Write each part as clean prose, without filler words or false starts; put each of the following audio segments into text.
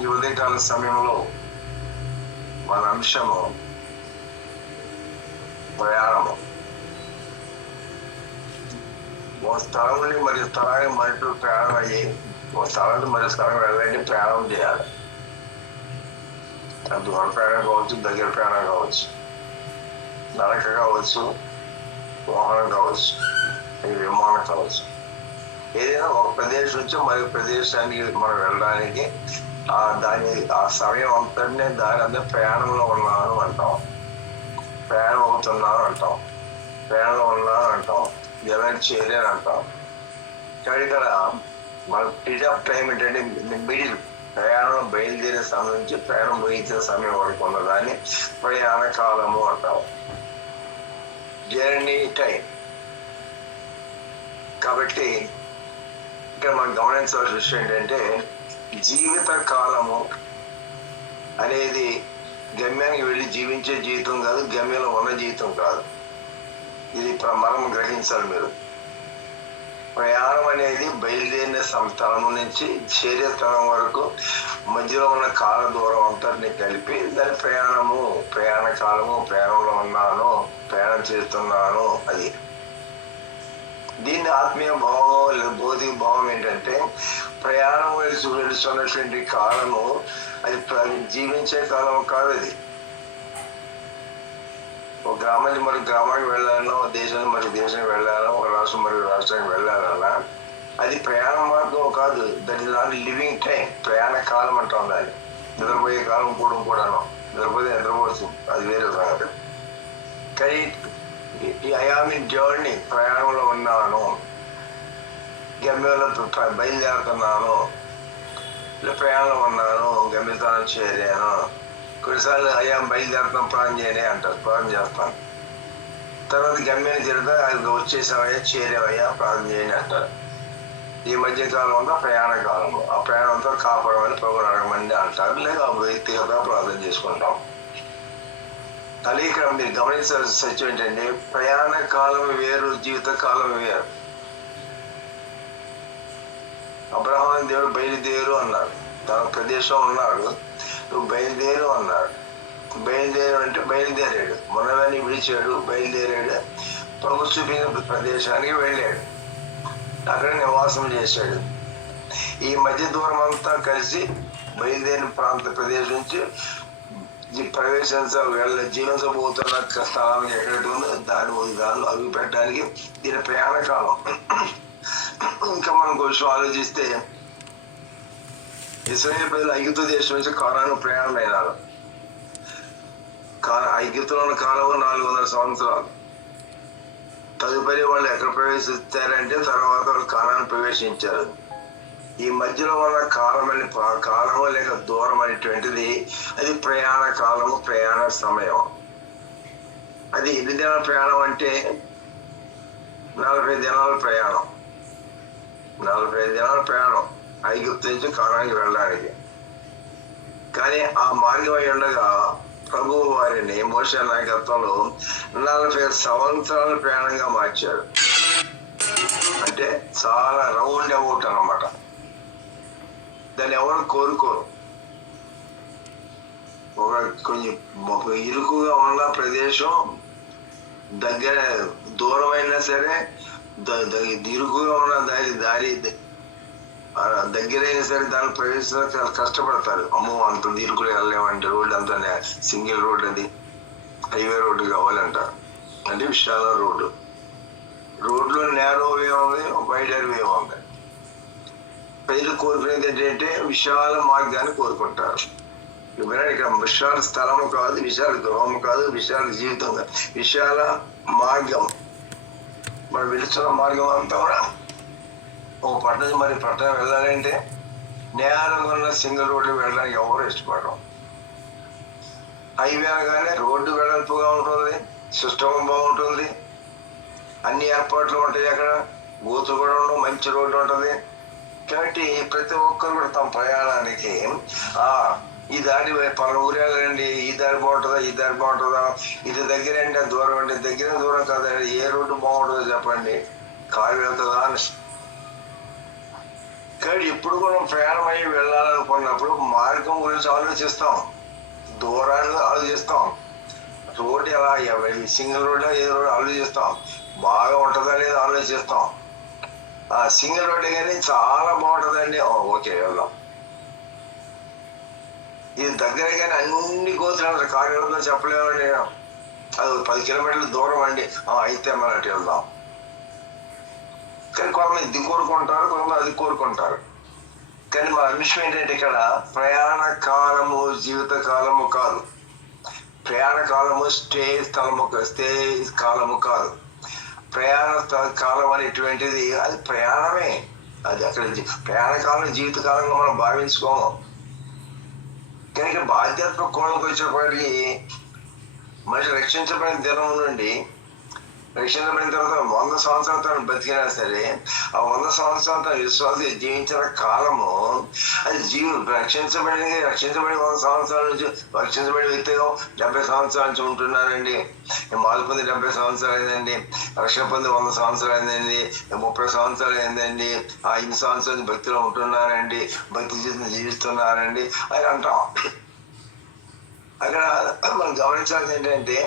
ఈ ఉదయకాల సమయంలో మన అంశము ప్రయాణము. ఒక స్థలం నుండి మరియు స్థలానికి మనుషులు ప్రయాణం అయ్యి ఒక స్థలం నుండి మరియు స్థలం వెళ్ళాలంటే ప్రయాణం చేయాలి. అది దూర ప్రయాణం కావచ్చు, దగ్గర ప్రయాణం కావచ్చు, నడక కావచ్చు, వాహనం కావచ్చు, విమానం కావచ్చు. ఏదైనా ఒక ప్రదేశం నుంచి మరొక ప్రదేశానికి మనం వెళ్ళడానికి ఆ సమయం అంతటినే దాని అంతా ప్రయాణంలో ఉన్నాను అంటాం, ప్రయాణం అవుతున్నాను అంటాం, ప్రయాణంలో ఉన్నాను అంటాం, ఎవరైనా చేరాను అంటాం. కానీ ఇక్కడ మన పీరియడ్ ఆఫ్ టైం ఏంటంటే మిడిల్, ప్రయాణం బయలుదేరే సమయం నుంచి ప్రయాణం ముగించిన సమయం వరకు ఉన్నదాన్ని ప్రయాణ కాలము అంటాం, జర్నీ టైం. కాబట్టి ఇక్కడ మనం గమనించవలసిన విషయం ఏంటంటే జీవిత కాలము అనేది గమ్యానికి వెళ్ళి జీవించే జీవితం కాదు, గమ్యంలో ఉన్న జీవితం కాదు. ఇది మనం గ్రహించాలి. మీరు ప్రయాణం అనేది బయలుదేరిన స్థలం నుంచి చేరే స్థలం వరకు మధ్యలో ఉన్న కాల దూరం అంతటిని కలిపి దాని ప్రయాణము, ప్రయాణ కాలము, ప్రయాణంలో ఉన్నాను, ప్రయాణం చేస్తున్నాను. అది దీన్ని ఆత్మీయ భావం లేదా భౌతిక భావం ఏంటంటే ప్రయాణం వెళుతున్నటువంటి కాలము అది జీవించే కాలం కాదు. అది ఒక గ్రామం నుంచి మరొక గ్రామానికి వెళ్ళాలన్నా, ఒక దేశం మరొక దేశానికి వెళ్ళాలన్నా, ఒక రాష్ట్రం మరొక రాష్ట్రానికి వెళ్ళాలన్నా అది ప్రయాణ మార్గం కాదు. That is not living time. ప్రయాణ కాలం అంటాం దాన్ని. నిద్రపోయే కాలం కూడాను, నిద్రపోతే నిద్రపోవచ్చు, అది వేరే సంగతి. కానీ ఐ ఆమ్ ఇన్ జర్నీ, ప్రయాణంలో ఉన్నాను, గమ్యంలో బయలుదేరుతున్నాను, ఇలా ప్రయాణంలో ఉన్నాను, గమ్యస్థానం చేరాను. కొన్నిసార్లు అయ్యా బయలుదేరుతాం, ప్రాణం చేయనే అంటారు, ప్రాణం చేస్తాను. తర్వాత గమ్యాన్ని చేరుతా అది వచ్చేసావయ్యా, చేరావయ్యా, ప్రాణం చేయని అంటారు. ఈ మధ్యకాలం అంతా ప్రయాణ కాలము. ఆ ప్రయాణం అంతా కాపాడమని ప్రభువుని అడగమని అంటారు, లేదా వ్యక్తిగత ప్రార్థన చేసుకుంటాం. అలాగే ఇక్కడ మీరు గమనించాల్సిన సత్యం ఏంటంటే ప్రయాణ కాలం వేరు, జీవిత కాలం వేరు. అబ్రహాం దేవుడు బయలుదేరు అన్నాడు, తన ప్రదేశం ఉన్నాడు, నువ్వు బయలుదేరు అన్నాడు. బయలుదేరు అంటే బయలుదేరాడు, మనవని విడిచాడు, బయలుదేరాడు, ప్రభు చూపిన ప్రదేశానికి వెళ్ళాడు, అక్కడ నివాసం చేశాడు. ఈ మధ్య దూరం అంతా కలిసి బయలుదేరిన ప్రాంత ప్రదేశం నుంచి జీవించబోతున్న స్థలానికి ఎక్కడైతే ఉందో దానిలో అడుగు పెట్టడానికి దీని ప్రయాణ కాలం. ఇంకా మనం కొంచెం ఆలోచిస్తే ఇశ్రాయేలు ప్రజలు ఐగుప్తు దేశం నుంచి కానాను ప్రయాణం అయినారు. ఐగుప్తులో ఉన్న కాలం 400 సంవత్సరాలు. తదుపరి వాళ్ళు ఎక్కడ ప్రవేశిస్తారంటే తర్వాత వాళ్ళు కానాను ప్రవేశించారు. ఈ మధ్యలో ఉన్న కాలము లేక దూరం అనేటువంటిది అది ప్రయాణ కాలము, ప్రయాణ సమయం. అది ఎన్ని దినాల ప్రయాణం అంటే 40 దినాల ప్రయాణం. 45 దినాల ప్రయాణం ఐగుప్తు నుంచి కానానికి వెళ్ళడానికి. కానీ ఆ మార్గం అయి ఉండగా ప్రభువు వారిని మోషే నాయకత్వంలో 40 సంవత్సరాల ప్రయాణంగా మార్చారు. అంటే చాలా రౌండ్ అబౌట్ అన్నమాట. దాన్ని ఎవరు కోరుకోరు. ఒక కొంచెం ఇరుకుగా ఉన్న ప్రదేశం దగ్గర దూరమైనా సరే, ఇరుకుగా ఉన్న దారి దగ్గరైనా సరే దాన్ని ప్రవేశించడానికి చాలా కష్టపడతారు. అమ్మో అంత ఇరుకులు వెళ్ళలేమంటే రోడ్డు అంతా సింగిల్ రోడ్, అది హైవే రోడ్డు కావాలంటారు. అంటే విశాల రోడ్లో నేరో వే ఉంది, వైడర్ వే ఉంది. ప్రజలు కోరుకునేది ఏంటంటే విశాల మార్గాన్ని కోరుకుంటారు. ఇక్కడ విశాల స్థలము కాదు, విశాల గృహము కాదు, విశాల జీవితం కాదు, విశాల మార్గం. మనం వెళుతున్న మార్గం అంతా కూడా ఒక పట్టణం మరి పట్టణం వెళ్ళాలంటే నేరంగా ఉన్న సింగిల్ రోడ్డు వెళ్ళడానికి ఎవరు ఇష్టపడరు. హైవే అనగానే రోడ్డు వెడల్పుగా ఉంటుంది, సిస్టమ్ బాగుంటుంది, అన్ని ఏర్పాట్లు ఉంటాయి, అక్కడ గోతులు కూడా ఉండవు, మంచి రోడ్డు ఉంటుంది. కాబట్టి ప్రతి ఒక్కరు కూడా తమ ప్రయాణానికి ఈ దారి పలానా ఊరు వెళ్ళండి, ఈ దారి బాగుంటుందా, ఈ దారి బాగుంటుందా, ఇది దగ్గర అండి, దూరం అండి, దగ్గర దూరం కాదండి, ఏ రోడ్డు బాగుంటుందో చెప్పండి, కారు వెళ్తుందా అని. కానీ ఎప్పుడు మనం ప్రయాణం అయ్యి వెళ్ళాలనుకున్నప్పుడు మార్గం గురించి ఆలోచిస్తాం, దూరాన్ని ఆలోచిస్తాం, రోడ్ ఎలా సింగిల్ రోడ్ ఏ రోడ్ ఆలోచిస్తాం, బాగా ఉంటుందా లేదా ఆలోచిస్తాం. ఆ సింగిల్ రోడ్ కానీ చాలా బాగుంటుందండి, ఓకే వెళ్దాం. ఇది దగ్గర కానీ అన్ని కోతులు కాకినాడలో చెప్పలేమండి, అది 10 కిలోమీటర్ల దూరం అండి, అయితే మనం అటు వెళ్దాం. కానీ కొంతమంది ఇది కోరుకుంటారు, కొంతమంది అది కోరుకుంటారు. కానీ మన విషయం ఏంటంటే ఇక్కడ ప్రయాణ కాలము జీవిత కాలము కాదు, ప్రయాణ కాలము స్టే కాలము కాదు. ప్రయాణ కాలం అనేటువంటిది అది ప్రయాణమే. అది అక్కడ ప్రయాణ కాలం జీవిత కాలంగా మనం భావించుకోము. కనుక బాధ్యత కోణంకి వచ్చేప్పటికీ మనిషి రక్షించబడిన దినం నుండి రక్షించబడిన తర్వాత 100 సంవత్సరాలు తను బతికినా సరే, ఆ 100 సంవత్సరాలు తన విశ్వాస జీవించిన కాలము అది రక్షించబడి 100 సంవత్సరాల నుంచి రక్షించబడిన వ్యక్తిగా 70 సంవత్సరాల నుంచి ఉంటున్నానండి, మాలు పొంది 70 సంవత్సరాలు అయిందండి, రక్షణ పొంది 100 సంవత్సరాలు అయిందండి, 30 సంవత్సరాలు అయిందండి, ఆ 5 సంవత్సరాలు భక్తిలో ఉంటున్నానండి, భక్తి జీవితం జీవిస్తున్నానండి అని అంటాం. అక్కడ మనం గమనించాల్సింది ఏంటంటే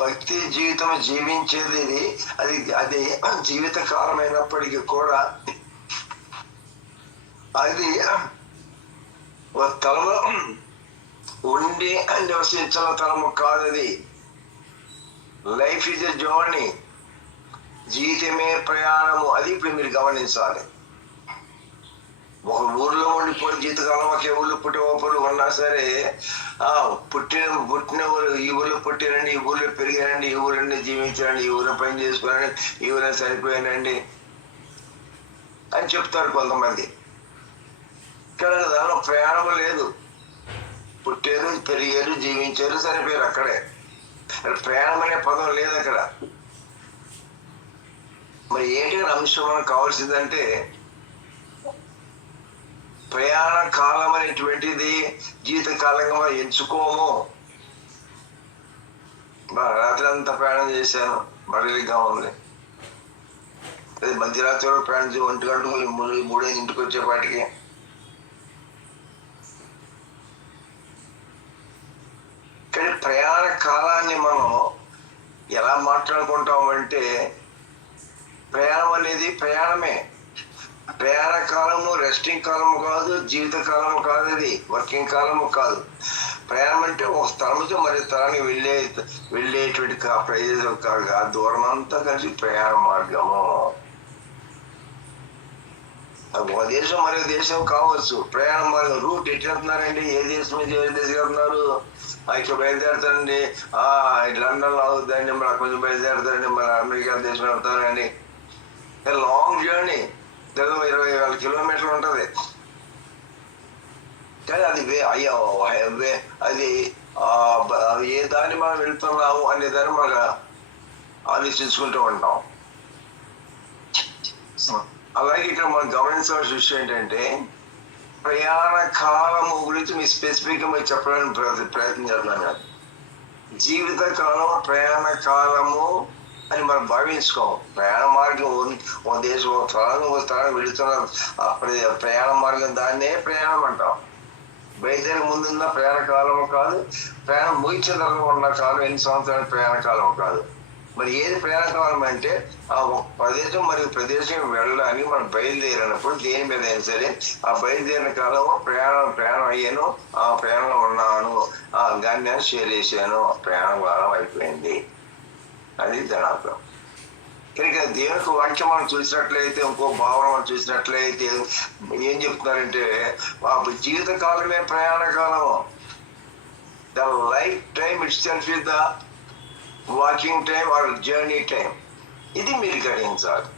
భక్తి జీవితం జీవించేది అది జీవిత కాలం అయినప్పటికీ కూడా అది ఒక తలము ఉండి నివసించిన తలము కాదు. అది లైఫ్ ఈజ్ ఎ జర్నీ, జీవితమే ప్రయాణము. అది ఇప్పుడు మీరు గమనించాలి. ఒక ఊర్లో ఉండిపోయి జీవితకాలం ఒకే ఊళ్ళో పుట్టి ఒప్పుడు ఉన్నా సరే, పుట్టిన ఊరు ఈ ఊళ్ళో పుట్టారండి, ఈ ఊళ్ళో పెరిగానండి, ఈ ఊరిని జీవించారండి, ఈ ఊరిని పని చేసుకోనండి, ఈ ఊరిని చనిపోయానండి అని చెప్తారు కొంతమంది. ఇక్కడ దానిలో ప్రయాణం లేదు. పుట్టారు, పెరిగారు, జీవించారు, చనిపోయారు, అక్కడే. ప్రయాణం అనే పదం లేదు అక్కడ. మరి ఏంటి అంశం మనకు కావాల్సిందంటే ప్రయాణ కాలం అనేటువంటిది జీవితకాలంగా మనం ఎంచుకోము. రాత్రి అంతా ప్రయాణం చేశాను, బడిగా ఉంది, అదే మధ్యరాత్రి వరకు ప్రయాణం 1 గంటకు 3 ఇంటికి వచ్చేపాటికి. కానీ ప్రయాణ కాలాన్ని మనం ఎలా మాట్లాడుకుంటామంటే ప్రయాణం అనేది ప్రయాణమే. ప్రయాణ కాలము రెస్టింగ్ కాలము కాదు, జీవిత కాలము కాదు, అది వర్కింగ్ కాలము కాదు. ప్రయాణం అంటే ఒక స్థలం నుంచి మరి స్థలానికి వెళ్ళేటువంటి ప్రదేశం కాదు, ఆ దూరం అంతా కలిసి ప్రయాణ మార్గము. ఒక దేశం మరో దేశం కావచ్చు, ప్రయాణ మార్గం. రూట్ ఎట్టి వెళ్తున్నారండి, ఏ దేశం నుంచి ఏ దేశం వెళ్తున్నారు, ఇక్కడ బయలుదేరుతారండి, లండన్ లో అవుతుందండి, మరి కొంచెం బయలుదేరుతారండి, మరి అమెరికా దేశం వెళ్తారండి. లాంగ్ జర్నీ, 20,000 కిలోమీటర్లు ఉంటుంది. కానీ అది అది ఏ దాన్ని మనం వెళ్తున్నాము అనే దాన్ని మనం ఆలోచించుకుంటూ ఉంటాం. అలాగే ఇక్కడ మనం గమనించవలసిన విషయం ఏంటంటే ప్రయాణ కాలము గురించి మీ స్పెసిఫిక్గా మీరు చెప్పడానికి ప్రయత్నం చేస్తున్నాను. జీవిత కాలం ప్రయాణ కాలము అని మనం భావించుకోము. ప్రయాణ మార్గం ఒక దేశం ఒక స్థలానికి వెళుతున్న ప్రయాణ మార్గం దాన్నే ప్రయాణం అంటాం. బయలుదేరి ముందున్న ప్రయాణ కాలము కాదు, ప్రయాణం ముగించిన తర్వాత ఉన్న కాలం ఎన్ని సంవత్సరాల ప్రయాణ కాలం కాదు. మరి ఏది ప్రయాణ కాలం అంటే ఆ ఒక ప్రదేశం మరియు ప్రదేశం వెళ్ళడానికి మనం బయలుదేరినప్పుడు దేని మీద అయినా సరే ఆ బయలుదేరిన కాలము ప్రయాణం అయ్యాను, ఆ ప్రయాణంలో ఉన్నాను, ఆ గమ్యాన్ని షేర్ చేశాను, ప్రయాణం కాలం అయిపోయింది, అది దాని అర్థం. కనుక దేవునికి వాక్యం మనం చూసినట్లయితే, ఇంకో భావన మనం చూసినట్లయితే ఏం చెప్తున్నారంటే జీవిత కాలమే ప్రయాణ కాలము. The life time itself is the walking time or journey time. ఇది మీరు గ్రహించాలి.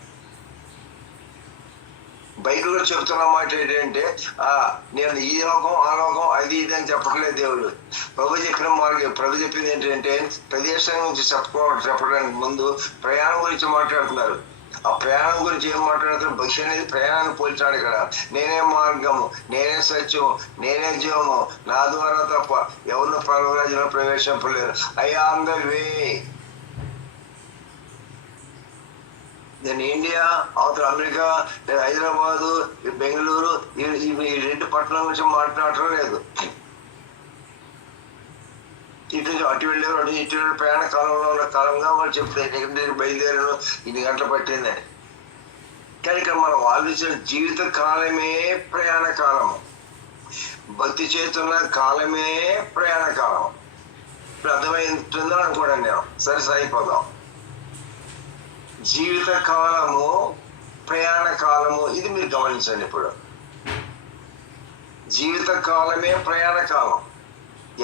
బైబిల్లో చెప్తున్న మాట ఏంటంటే నేను ఈ లోకం ఆ లోకం అది ఇది అని చెప్పట్లేదు దేవుడు. ప్రభు చెప్పిన మార్గం, ప్రభు చెప్పింది ఏంటంటే ప్రదేశం గురించి చెప్పడానికి ముందు ప్రయాణం గురించి మాట్లాడుతున్నారు. ఆ ప్రయాణం గురించి ఏం మాట్లాడుతున్నారు? భక్తి అనేది ప్రయాణాన్ని పోల్చాడు ఇక్కడ. నేనే మార్గము, నేనే సత్యము, నేనే జీవము, నా ద్వారా తప్ప ఎవరు పరలోకరాజ్యంలో ప్రవేశింపలేరు. I am the way. నేను ఇండియా, అవతల అమెరికా, నేను హైదరాబాదు, బెంగళూరు, ఈ 2 పట్టణాల గురించి మాట్లాడటం లేదు. ఇటు నుంచి అటు వెళ్ళారు, అటు ఇటు ప్రయాణ కాలంలో ఉన్న కాలంగా వాళ్ళు చెప్తారు ఎక్కడి నుంచి బయలుదేరాను, 2 గంటలు పట్టిందని. కానీ ఇక్కడ మనం ఆలోచించిన జీవిత కాలమే ప్రయాణ కాలము, భక్తి చేస్తున్న కాలమే ప్రయాణ కాలం. ఇప్పుడు అర్థమైంటుందో అనుకోండి, నేను సరిపోదాం. జీవిత కాలము ప్రయాణ కాలము, ఇది మీరు గమనించండి. ఇప్పుడు జీవిత కాలమే ప్రయాణ కాలం.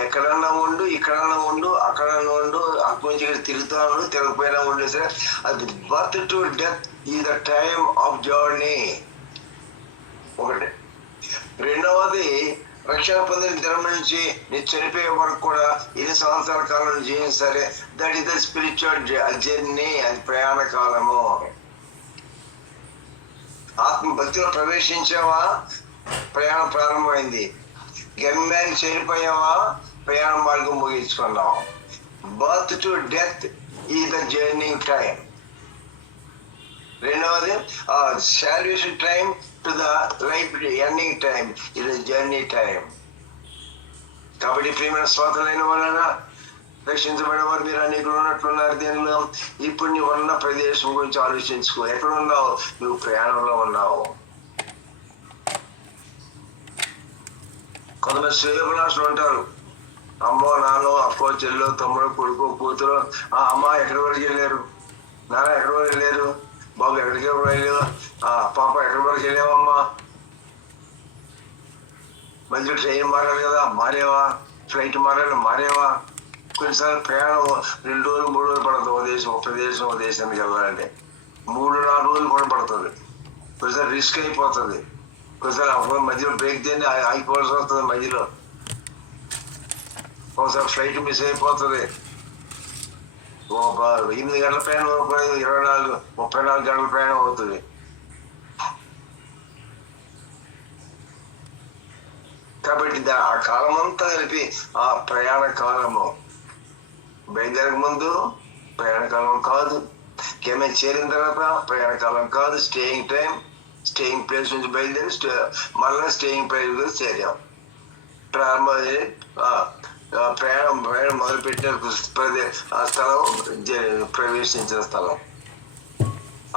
ఎక్కడన్నా ఉండు, ఇక్కడన్నా ఉండు, అక్కడన్నా ఉండు, అక్కడి నుంచి ఇక్కడ తిరుగుతా ఉండు, తిరగపోయినా ఉండు, సరే అది birth to death is the time of journey. ఒకటి. రెండవది, రక్షణ పొందిన దినం నుంచి నేను చనిపోయే వరకు కూడా 2 సంవత్సరాల కాలం జీవించాలి. That is the spiritual journey, అది ప్రయాణ కాలము. ఆత్మ భక్తిలో ప్రవేశించావా, ప్రయాణం ప్రారంభమైంది. గమ్యాన్ని చేరిపోయావా, ప్రయాణ మార్గం ముగించుకున్నాం. Birth to death is the journey time. రెండవది, salvation time to the life ending time, ఇది జర్నీ టైం. కాబట్టి ప్రియమైన శ్రోతలైన వలన రక్షించబడిన వారు మీరు అనేకులు ఉన్నట్లున్నారు. దీనిలో ఇప్పుడు నీవు ఉన్న ప్రదేశం గురించి ఆలోచించుకో. ఎక్కడ ఉన్నావు? నువ్వు ప్రయాణంలో ఉన్నావు. కొంతమంది శ్రేయోభిలాషులు ఉంటారు. అమ్మో, నాన్నో, అక్కో, చెల్లో, తమ్ముడు, కొడుకు, కూతురు. అమ్మ ఎక్కడి వరకు వెళ్ళారు, నాన్న ఎక్కడి వరకు వెళ్ళారు, బాబు ఎక్కడికి వెళ్ళారు, పాప ఎక్కడి వరకు వెళ్ళావమ్మా, మధ్యలో ట్రైన్ మారాలి కదా, మారేవా, ఫ్లైట్ మారాలి, మారేవా. కొన్నిసార్లు ప్రయాణం 2 రోజులు 3 రోజులు పడుతుంది. ఒక దేశానికి వెళ్ళాలంటే 3-4 రోజులు కూడా పడుతుంది. కొన్నిసార్లు రిస్క్ అయిపోతుంది. కొన్నిసార్లు మధ్యలో బ్రేక్ చేయండి, ఆగిపోవాల్సి వస్తుంది మధ్యలో. ఒకసారి ఫ్లైట్ మిస్ అయిపోతుంది. 8 గంటల ప్రయాణం 34 గంటల ప్రయాణం అవుతుంది. కాబట్టి ఆ కాలం అంతా కలిపి ఆ ప్రయాణ కాలము. బయలుదేరక ముందు ప్రయాణ కాలం కాదు, కేవలం చేరిన తర్వాత ప్రయాణ కాలం కాదు. స్టేయింగ్ ప్లేస్ నుంచి బయలుదేరి మళ్ళీ స్టేయింగ్ ప్లేస్ చేరాం. ప్రయాణం మొదలుపెట్టిన ఆ స్థలం ప్రవేశించిన స్థలం.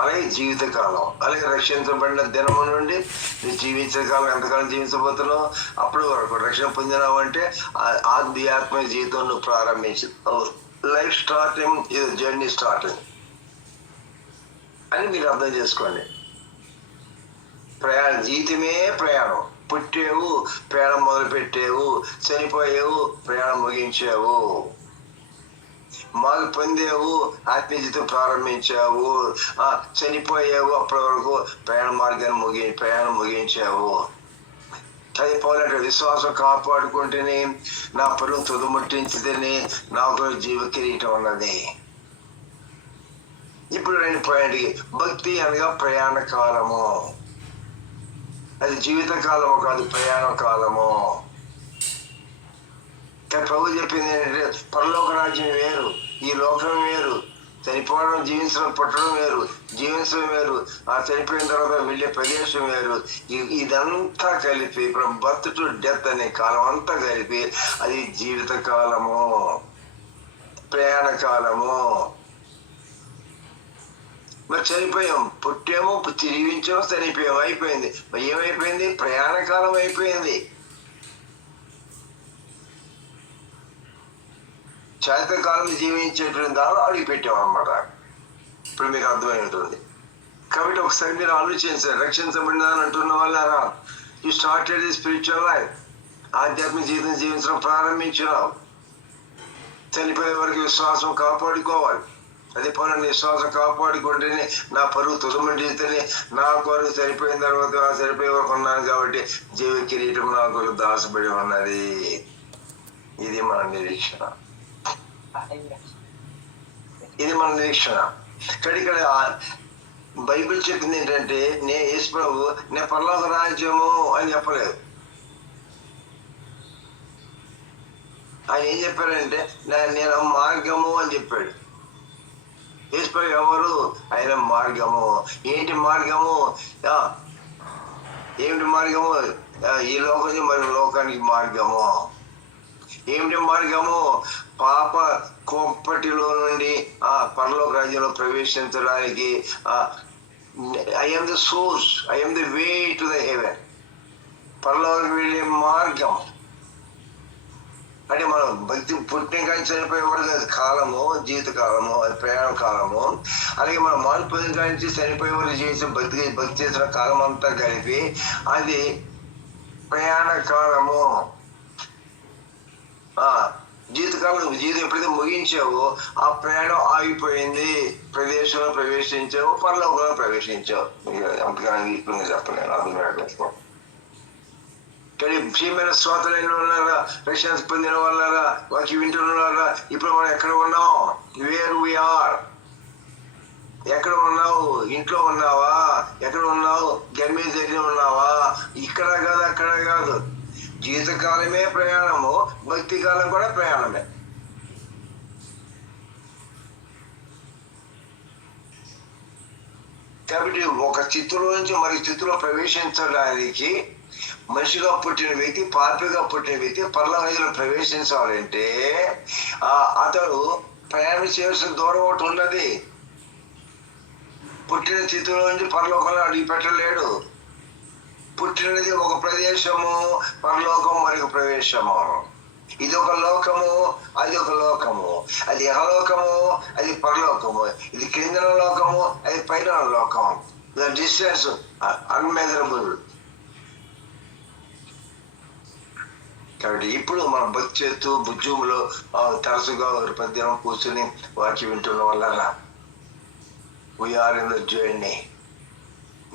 అలాగే జీవితకాలం, అలాగే రక్షించబడిన దినము నుండి నువ్వు జీవించే కాలం, ఎంతకాలం జీవించబోతున్నావు అప్పుడు వరకు రక్షణ పొందినావు అంటే ఆధ్యాత్మిక జీవితం నువ్వు ప్రారంభించు. లైఫ్ స్టార్టింగ్ ఇది జర్నీ స్టార్టింగ్ అని మీరు అర్థం చేసుకోండి. జీవితమే ప్రయాణం. పుట్టావు, ప్రయాణం మొదలు పెట్టావు, చనిపోయావు, ప్రయాణం ముగించావు, మాకు పొందావు, ఆత్మీయతను ప్రారంభించావు, చనిపోయావు, అప్పటి వరకు ప్రయాణం ముగించావు. అది పౌలంటే విశ్వాసం కాపాడుకుంటేనే నా పరువు తుదముట్టించితేనే నాకు జీవ కిరీటం ఉన్నది. ఇప్పుడు 2 పాయింట్కి, భక్తి అనగా ప్రయాణ కాలము. అది జీవిత కాలము కాదు, ప్రయాణ కాలము. ప్రభు చెప్పింది ఏంటంటే పరలోక రాజ్యం వేరు, ఈ లోకం వేరు. చనిపోవడం, జీవించడం, పుట్టడం వేరు, జీవించడం వేరు, ఆ చనిపోయిన తర్వాత వెళ్ళే ప్రదేశం వేరు. ఇదంతా కలిపి ఫ్రమ్ బర్త్ టు డెత్ అనే కాలం అంతా కలిపి అది జీవిత కాలము, ప్రయాణ కాలము. మరి చనిపోయాం, పుట్టాము, జీవించాము, చనిపోయాము, అయిపోయింది. మరి ఏమైపోయింది? ప్రయాణ కాలం అయిపోయింది. శాతకాలం జీవించేటువంటి దానిలో అడిగి పెట్టామన్నమాట. ఇప్పుడు మీకు అర్థమై ఉంటుంది. కాబట్టి ఒకసారి మీరు ఆలోచించారు. రక్షించబడిన అంటున్న వాళ్ళారా, you started the spiritual life, ఆధ్యాత్మిక జీవితం జీవించడం ప్రారంభించినావు. చనిపోయే వరకు విశ్వాసం కాపాడుకోవాలి. అదే పౌరుని విశ్వాసం కాపాడుకుంటేనే నా పరువు తుదముంటేనే నా కొరకు చనిపోయిన తర్వాత చనిపోయే వరకు ఉన్నాను కాబట్టి జీవ కిరీటం నా కొరకు దాచబడి ఉన్నది. ఇది మన నిరీక్షణ. కానీ ఇక్కడ బైబిల్ చెప్పింది ఏంటంటే యేసు ప్రభు నేను పరలోక రాజ్యము అని చెప్పలేదు. ఆయన ఏం చెప్పారంటే నేను మార్గము అని చెప్పాడు. యేసుప్రభు ఎవరు? ఆయన మార్గము. ఏంటి మార్గము? ఏమిటి మార్గము? ఈ లోకం నుంచి మరి లోకానికి మార్గము. ఏమిటి మార్గము? పాప కోప్పటిలో నుండి పరలోక రాజ్యంలో ప్రవేశించడానికి I am the source, I am the way to the heaven. పరలోకి వెళ్ళే మార్గం. అంటే మనం భక్తి పుట్టిన కానీ చనిపోయే వరకు అది కాలము, జీవిత కాలము, అది ప్రయాణ కాలము. అలాగే మనం మార్పు నుంచి చనిపోయే వరకు చేసిన భక్తి చేసిన కాలం అంతా కలిపి అది ప్రయాణ కాలము. జీవితం ఎప్పుడైతే ముగించావో ఆ ప్రయాణం ఆగిపోయింది. ప్రదేశంలో ప్రవేశించావు, పరలోకంలో ప్రవేశించావు. అంతగానే ఇప్పుడు చెప్పలేను, అర్థం. కానీ ప్రియమైన శ్రోతలైన వాళ్ళారా, రక్షణ పొందిన వాళ్ళారా, వాకి వింటున్నారా, ఇప్పుడు మనం ఎక్కడ ఉన్నాం? Where we are. ఎక్కడ ఉన్నావు? ఇంట్లో ఉన్నావా? ఎక్కడ ఉన్నావు? గమ్యం దగ్గర ఉన్నావా? ఇక్కడ కాదు, అక్కడ కాదు. జీవితకాలమే ప్రయాణము, భక్తి కాలం కూడా ప్రయాణమే. కాబట్టి ఒక స్థితిలో నుంచి మరి స్థితిలో ప్రవేశించడానికి మనిషిగా పుట్టిన వ్యక్తి, పాపిగా పుట్టిన వ్యక్తి పరలోకంలో ప్రవేశించాలంటే అతడు ప్రయాణం చేయాల్సిన దూరం ఒకటి ఉన్నది. పుట్టిన స్థితిలో నుంచి పరలోకంలో అడిగి పెట్టలేడు. పుట్టినది ఒక ప్రదేశము, పరలోకం మరొక ప్రవేశము. ఇది ఒక లోకము, అది ఒక లోకము. అది యహలోకము, అది పరలోకము. ఇది క్రిందన లోకము, అది పైన లోకము. The distance unmeasurable. కాబట్టి ఇప్పుడు మనం భక్తి చేస్తూ భుజంలో తరచుగా పద్యం కూర్చొని వాక్యం వింటున్న వల్ల వీఆర్ ఇన్ ద జర్నీ.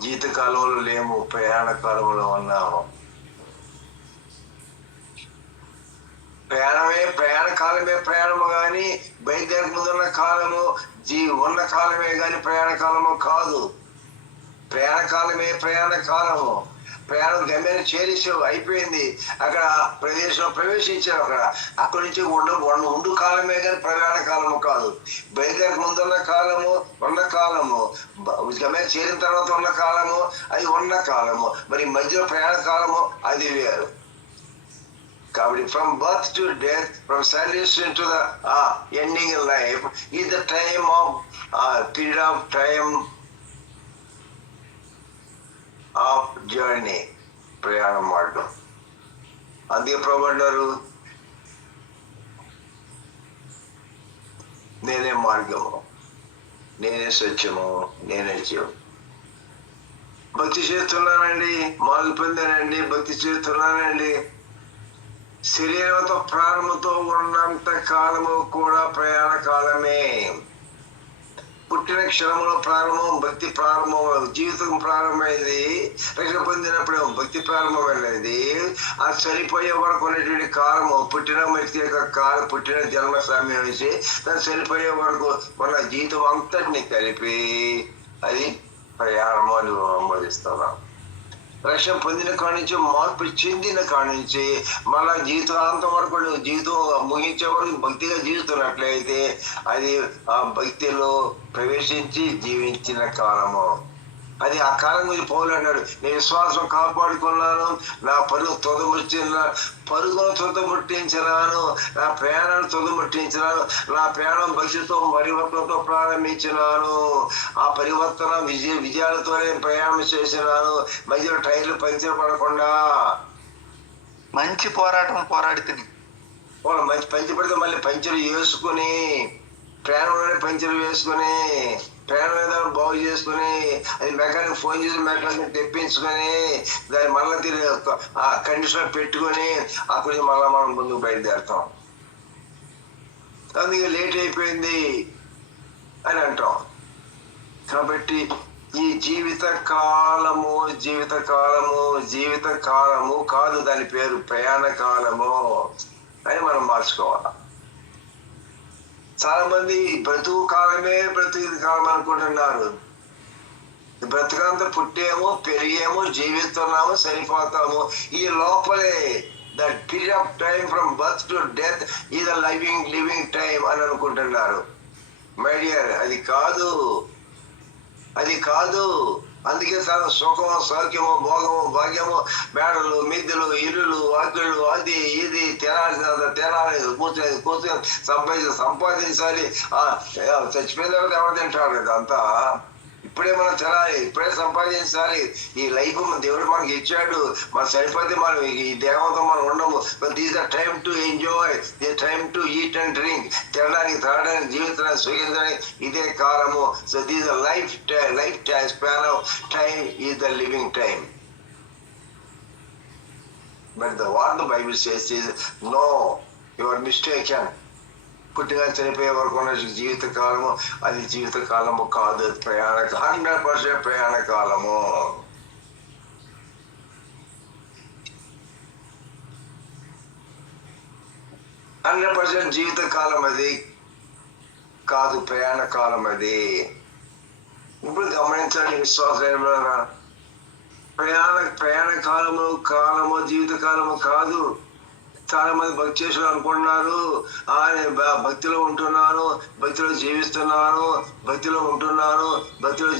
జీవితకాలంలో లేము, ప్రయాణ కాలంలో ఉన్నాము. ప్రయాణ కాలమే ప్రయాణము కానీ బయలుదేరక ముందున్న కాలము ఉన్న కాలమే కానీ ప్రయాణ కాలము కాదు. ప్రయాణ కాలమే ప్రయాణ కాలము. ప్రయాణం గమ్యాన్ని చేరేసావు, అయిపోయింది. అక్కడ ప్రదేశంలో ప్రవేశించావు. అక్కడి నుంచి ఉండు కాలమే కానీ ప్రయాణ కాలము కాదు. బయలుదేరక ముందున్న కాలము ఉన్న కాలము, గమ్యాన్ని చేరిన తర్వాత ఉన్న కాలము అది ఉన్న కాలము. మరి మధ్యలో ప్రయాణ కాలము అది వేరు. కాబట్టి from birth to death, from salvation to the ending in life is the time of period of time of journey. ప్రయాణం మార్గం. అందుకే ప్రభు అన్నారు, నేనే మార్గము, నేనే సత్యము, నేనే జీవం. భక్తి చేస్తున్నానండి, మార్పు పొందానండి, భక్తి చేస్తున్నానండి. శరీరంతో ప్రాణముతో ఉన్నంత కాలము కూడా ప్రయాణ కాలమే. పుట్టిన క్షణంలో ప్రారంభం, భక్తి ప్రారంభం, జీవితం ప్రారంభమైంది. రక్షణ పొందినప్పుడు భక్తి ప్రారంభమైనది. ఆ చనిపోయే వరకు ఉన్నటువంటి కాలము, పుట్టిన వ్యక్తి యొక్క కాలం, పుట్టిన జన్మ సమయం నుంచి తను చనిపోయే వరకు ఉన్న జీవితం అంతటిని కలిపి అది ప్రయాణము అని అనుమతిస్తున్నాం. రక్షణ పొందిన కాడి నుంచి, మార్పు చెందిన కాడి నుంచి మళ్ళా జీవితాంతం వరకు జీవితం ముగించే వరకు భక్తిగా జీవిస్తున్నట్లయితే అది ఆ భక్తిలో ప్రవేశించి జీవించిన కాలము. అది ఆ కాలం గురించి పౌలు అన్నాడు, నేను విశ్వాసం కాపాడుకున్నాను, నా పరుగును తుదముట్టించినాను, నా ప్రయాణాన్ని తుదముట్టించినాను, నా ప్రయాణం భక్తితో పరివర్తనతో ప్రారంభించినాను. ఆ పరివర్తన విజయాలతోనే ప్రయాణం చేసినాను. మధ్యలో టైర్లు పంచర్ పడకుండా మంచి పోరాటం పోరాడితే మంచి పంచి పడితే మళ్ళీ పంచర్ వేసుకుని, ప్రయాణంలోనే పంచర్ వేసుకుని, ప్రయాణం ఏదైనా బాగు చేసుకుని, అది మెకానిక్ ఫోన్ చేసి మెకానిక్ తెప్పించుకొని దాన్ని మళ్ళీ తిరిగి కండిషన్ పెట్టుకొని అక్కడి నుంచి మళ్ళీ మనం ముందుకు బయలుదేరుతాం. అందుకే లేట్ అయిపోయింది అని అంటాం. కాబట్టి ఈ జీవిత కాలము కాదు, దాని పేరు ప్రయాణ కాలము అని మనం మార్చుకోవాలి. చాలా మంది బ్రతుకు కాలమే బ్రతుకు కాలం అనుకుంటున్నారు. బ్రతుకంతా పుట్టాము, పెరిగాము, జీవిస్తున్నాము, చనిపోతాము. ఈ లోపలే that period of time from birth to death is living time అని అనుకుంటున్నారు. మై డియర్, అది కాదు. అందుకే చాలా సుఖము, సౌఖ్యము, భోగము, భాగ్యము, మేడలు, మిద్దెలు, ఇల్లులు, వాకిళ్ళు, అది ఇది తినాలి, కూర్చొని సంపాదించాలి. చచ్చిపోయిన తర్వాత ఎవరు తింటారు? ఇదంతా ఇప్పుడే మనం తినాలి, ఇప్పుడే సంపాదించాలి. ఈ లైఫ్ దేవుడు మనకి ఇచ్చాడు. మనం సరిపోతే మనం ఈ దేహంతో మనం ఉండము. This the time to enjoy, the time to eat and drink. తినడానికి, తాగడానికి, జీవితాన్ని సుఖించడానికి ఇదే కాలము. So this life span of time is the living time. But what the Bible says is no, you are mistaken. పుట్టిగా చనిపోయే వరకు ఉన్న జీవిత కాలము అది జీవిత కాలము కాదు, 100% ప్రయాణ కాలము. జీవిత కాలం అది కాదు, ప్రయాణ కాలం అది. ఇప్పుడు గమనించండి విశ్వాస, ప్రయాణ కాలము జీవిత కాలము కాదు. చాలా మంది భక్తి చేసిన అనుకుంటున్నారు, భక్తిలో ఉంటున్నాను, భక్తిలో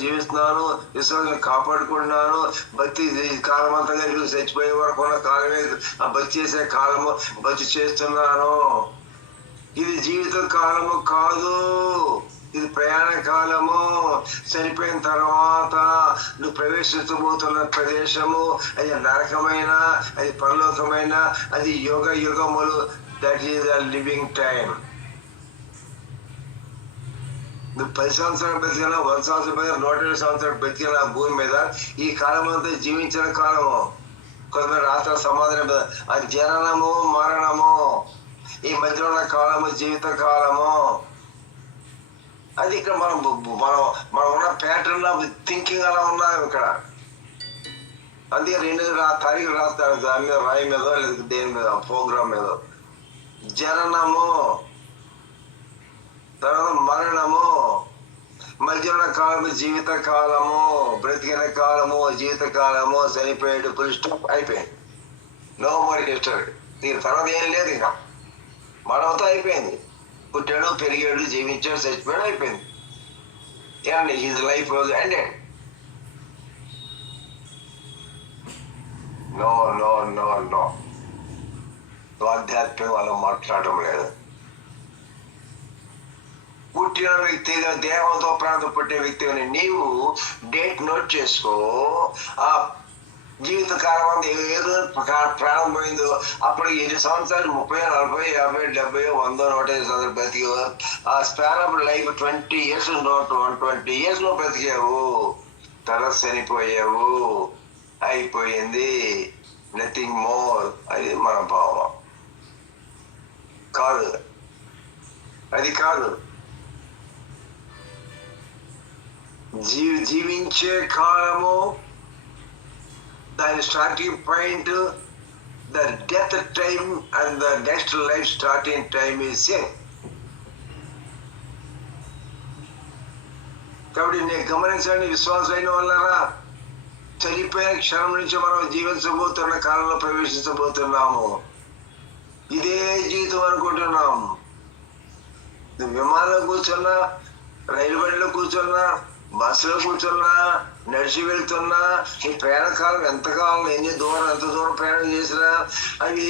జీవిస్తున్నాను, విశ్వాసం కాపాడుకుంటున్నాను, భక్తి కాలం అంతా కలిపి చచ్చిపోయే వరకు ఉన్న కాలమే భక్తి చేసే కాలము, భక్తి చేస్తున్నాను. ఇది జీవిత కాలము కాదు, ఇది ప్రయాణ కాలము. చనిపోయిన తర్వాత నువ్వు ప్రవేశించబోతున్న ప్రదేశము అది నరకమైన, అది పరలోకమైన, అది యుగములు. That is the living time. నువ్వు 10 సంవత్సరాలు బతికినా, 100 సంవత్సరాలు బతికినా, 120 సంవత్సరాలు బతికినా భూమి మీద ఈ కాలం అంతా జీవించిన కాలము. కొంతమంది రాత్రి సమాధానం, అది జననము, మరణము, ఈ మధ్యలో ఉన్న కాలము జీవిత కాలము. అది ఇక్కడ మనం ఉన్న ప్యాటర్న్ ఆఫ్ థింకింగ్ అలా ఉన్నాం ఇక్కడ. అందుకే 2 తారీఖులు రాస్తాడు, దాని మీద రాయి మీద లేదా దేని మీద ప్రోగ్రామ్ మీద. జననము, తర్వాత మరణము, మధ్యలో కాలము జీవిత కాలము, బ్రతికిన కాలము జీవిత కాలము, చనిపోయాడు, ఫుల్ స్టాప్, అయిపోయింది. No more history. దీని తర్వాత ఏం లేదు. ఇక మనతో అయిపోయింది. పుట్టాడు, పెరిగాడు, జీవించాడు, చచ్చిపోయాడు, అయిపోయింది. ఏమండి, his life was ended. No no no no ఆధ్యాత్మిక వాళ్ళు మాట్లాడడం లేదు. పుట్టిన వ్యక్తిగా, దేహంతో ప్రాంతం పుట్టిన వ్యక్తిగా నీవు డేట్ నోట్ చేసుకో. ఆ జీవిత కాలం అంతా ఏదో ప్రాణం పోయిందో అప్పుడు 7 సంవత్సరాలు, 30, 40, 50, 70, 100, 150 సంవత్సరాలు బ్రతికి ఆ span of life 20 years, 120 years లో బ్రతికావు. తర్వాత చనిపోయావు, అయిపోయింది, నథింగ్ మోర్. అది మన భావం కాదు, అది కాదు. జీవించే కాలము, దాని starting point, the death time and the next life starting time is same. కాబట్టి నేను గమనించండి విశ్వాసమైన వాళ్ళరా, చనిపోయిన క్షణం నుంచి మనం జీవించబోతున్న కాలంలో ప్రవేశించబోతున్నాము. ఇదే జీవితం అనుకుంటున్నాము. విమానంలో కూర్చున్నా, రైలు బండిలో కూర్చున్నా, బస్సులో కూర్చున్నా, నడిచి వెళ్తున్నా, ఈ ప్రయాణ కాలం ఎంతకాలం, ఎంత దూరం ప్రయాణం చేసినా అది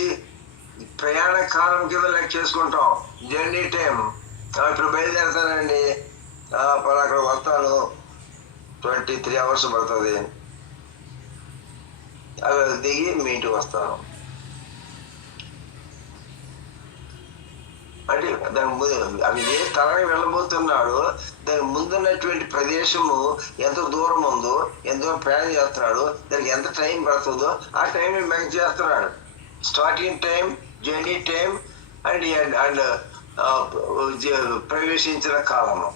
ప్రయాణ కాలం కింద లెక్క చేసుకుంటాం. Journey time. ఇప్పుడు బయలుదేరుతానండి, అక్కడ వస్తాను, 23 hours పడుతుంది, అవి దిగి మీ ఇంటికి వస్తాను. అంటే దాని ముందు అవి ఏ స్థలానికి వెళ్ళబోతున్నాడు, దాని ముందున్నటువంటి ప్రదేశము ఎంత దూరం ఉందో, ఎంత దూరం ప్రయాణం చేస్తున్నాడు, దానికి ఎంత టైం పడుతుందో ఆ టైం మెన్షన్ చేస్తున్నాడు. Starting time, journey time and ప్రవేశించిన కాలము.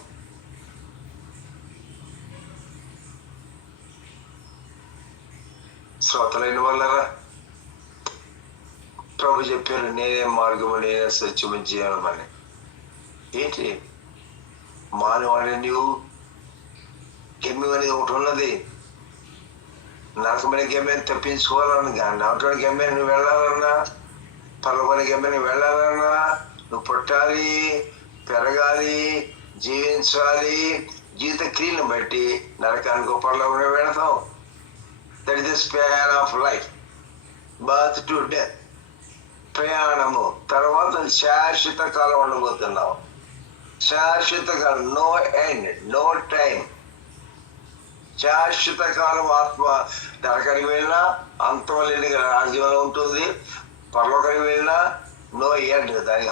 శ్రోతలైన వాళ్ళరా, ప్రభు చెప్పారు, నేనే మార్గము, నేనే సత్యము, జీవనం అని. ఏంటి మానవాడి, నువ్వు గమ్యం అనేది ఒకటి ఉన్నది. నరకమైన గమ్యాన్ని తప్పించుకోవాలని, నాటోడి గమ్యాన్ని నువ్వు వెళ్ళాలన్నా, పర్వమైన గమ్యాన్ని వెళ్ళాలన్నా నువ్వు పుట్టాలి, పెరగాలి, జీవించాలి. జీవిత క్రియలను బట్టి నరకానికి పరలోకంలో వెళతాం. That is the span of life, birth to death. ప్రయాణము తర్వాత శాశ్వత కాలం ఉండబోతున్నాం. శాశ్వత కాలం, నో ఎండ్, నో టైం. శాశ్వత కాలం ఆత్మ నరకానికి వెళ్ళినా అంతం లేని రాజ్యంలో ఉంటుంది. పరలోకానికి వెళ్ళినా నో ఎండ్. దానికి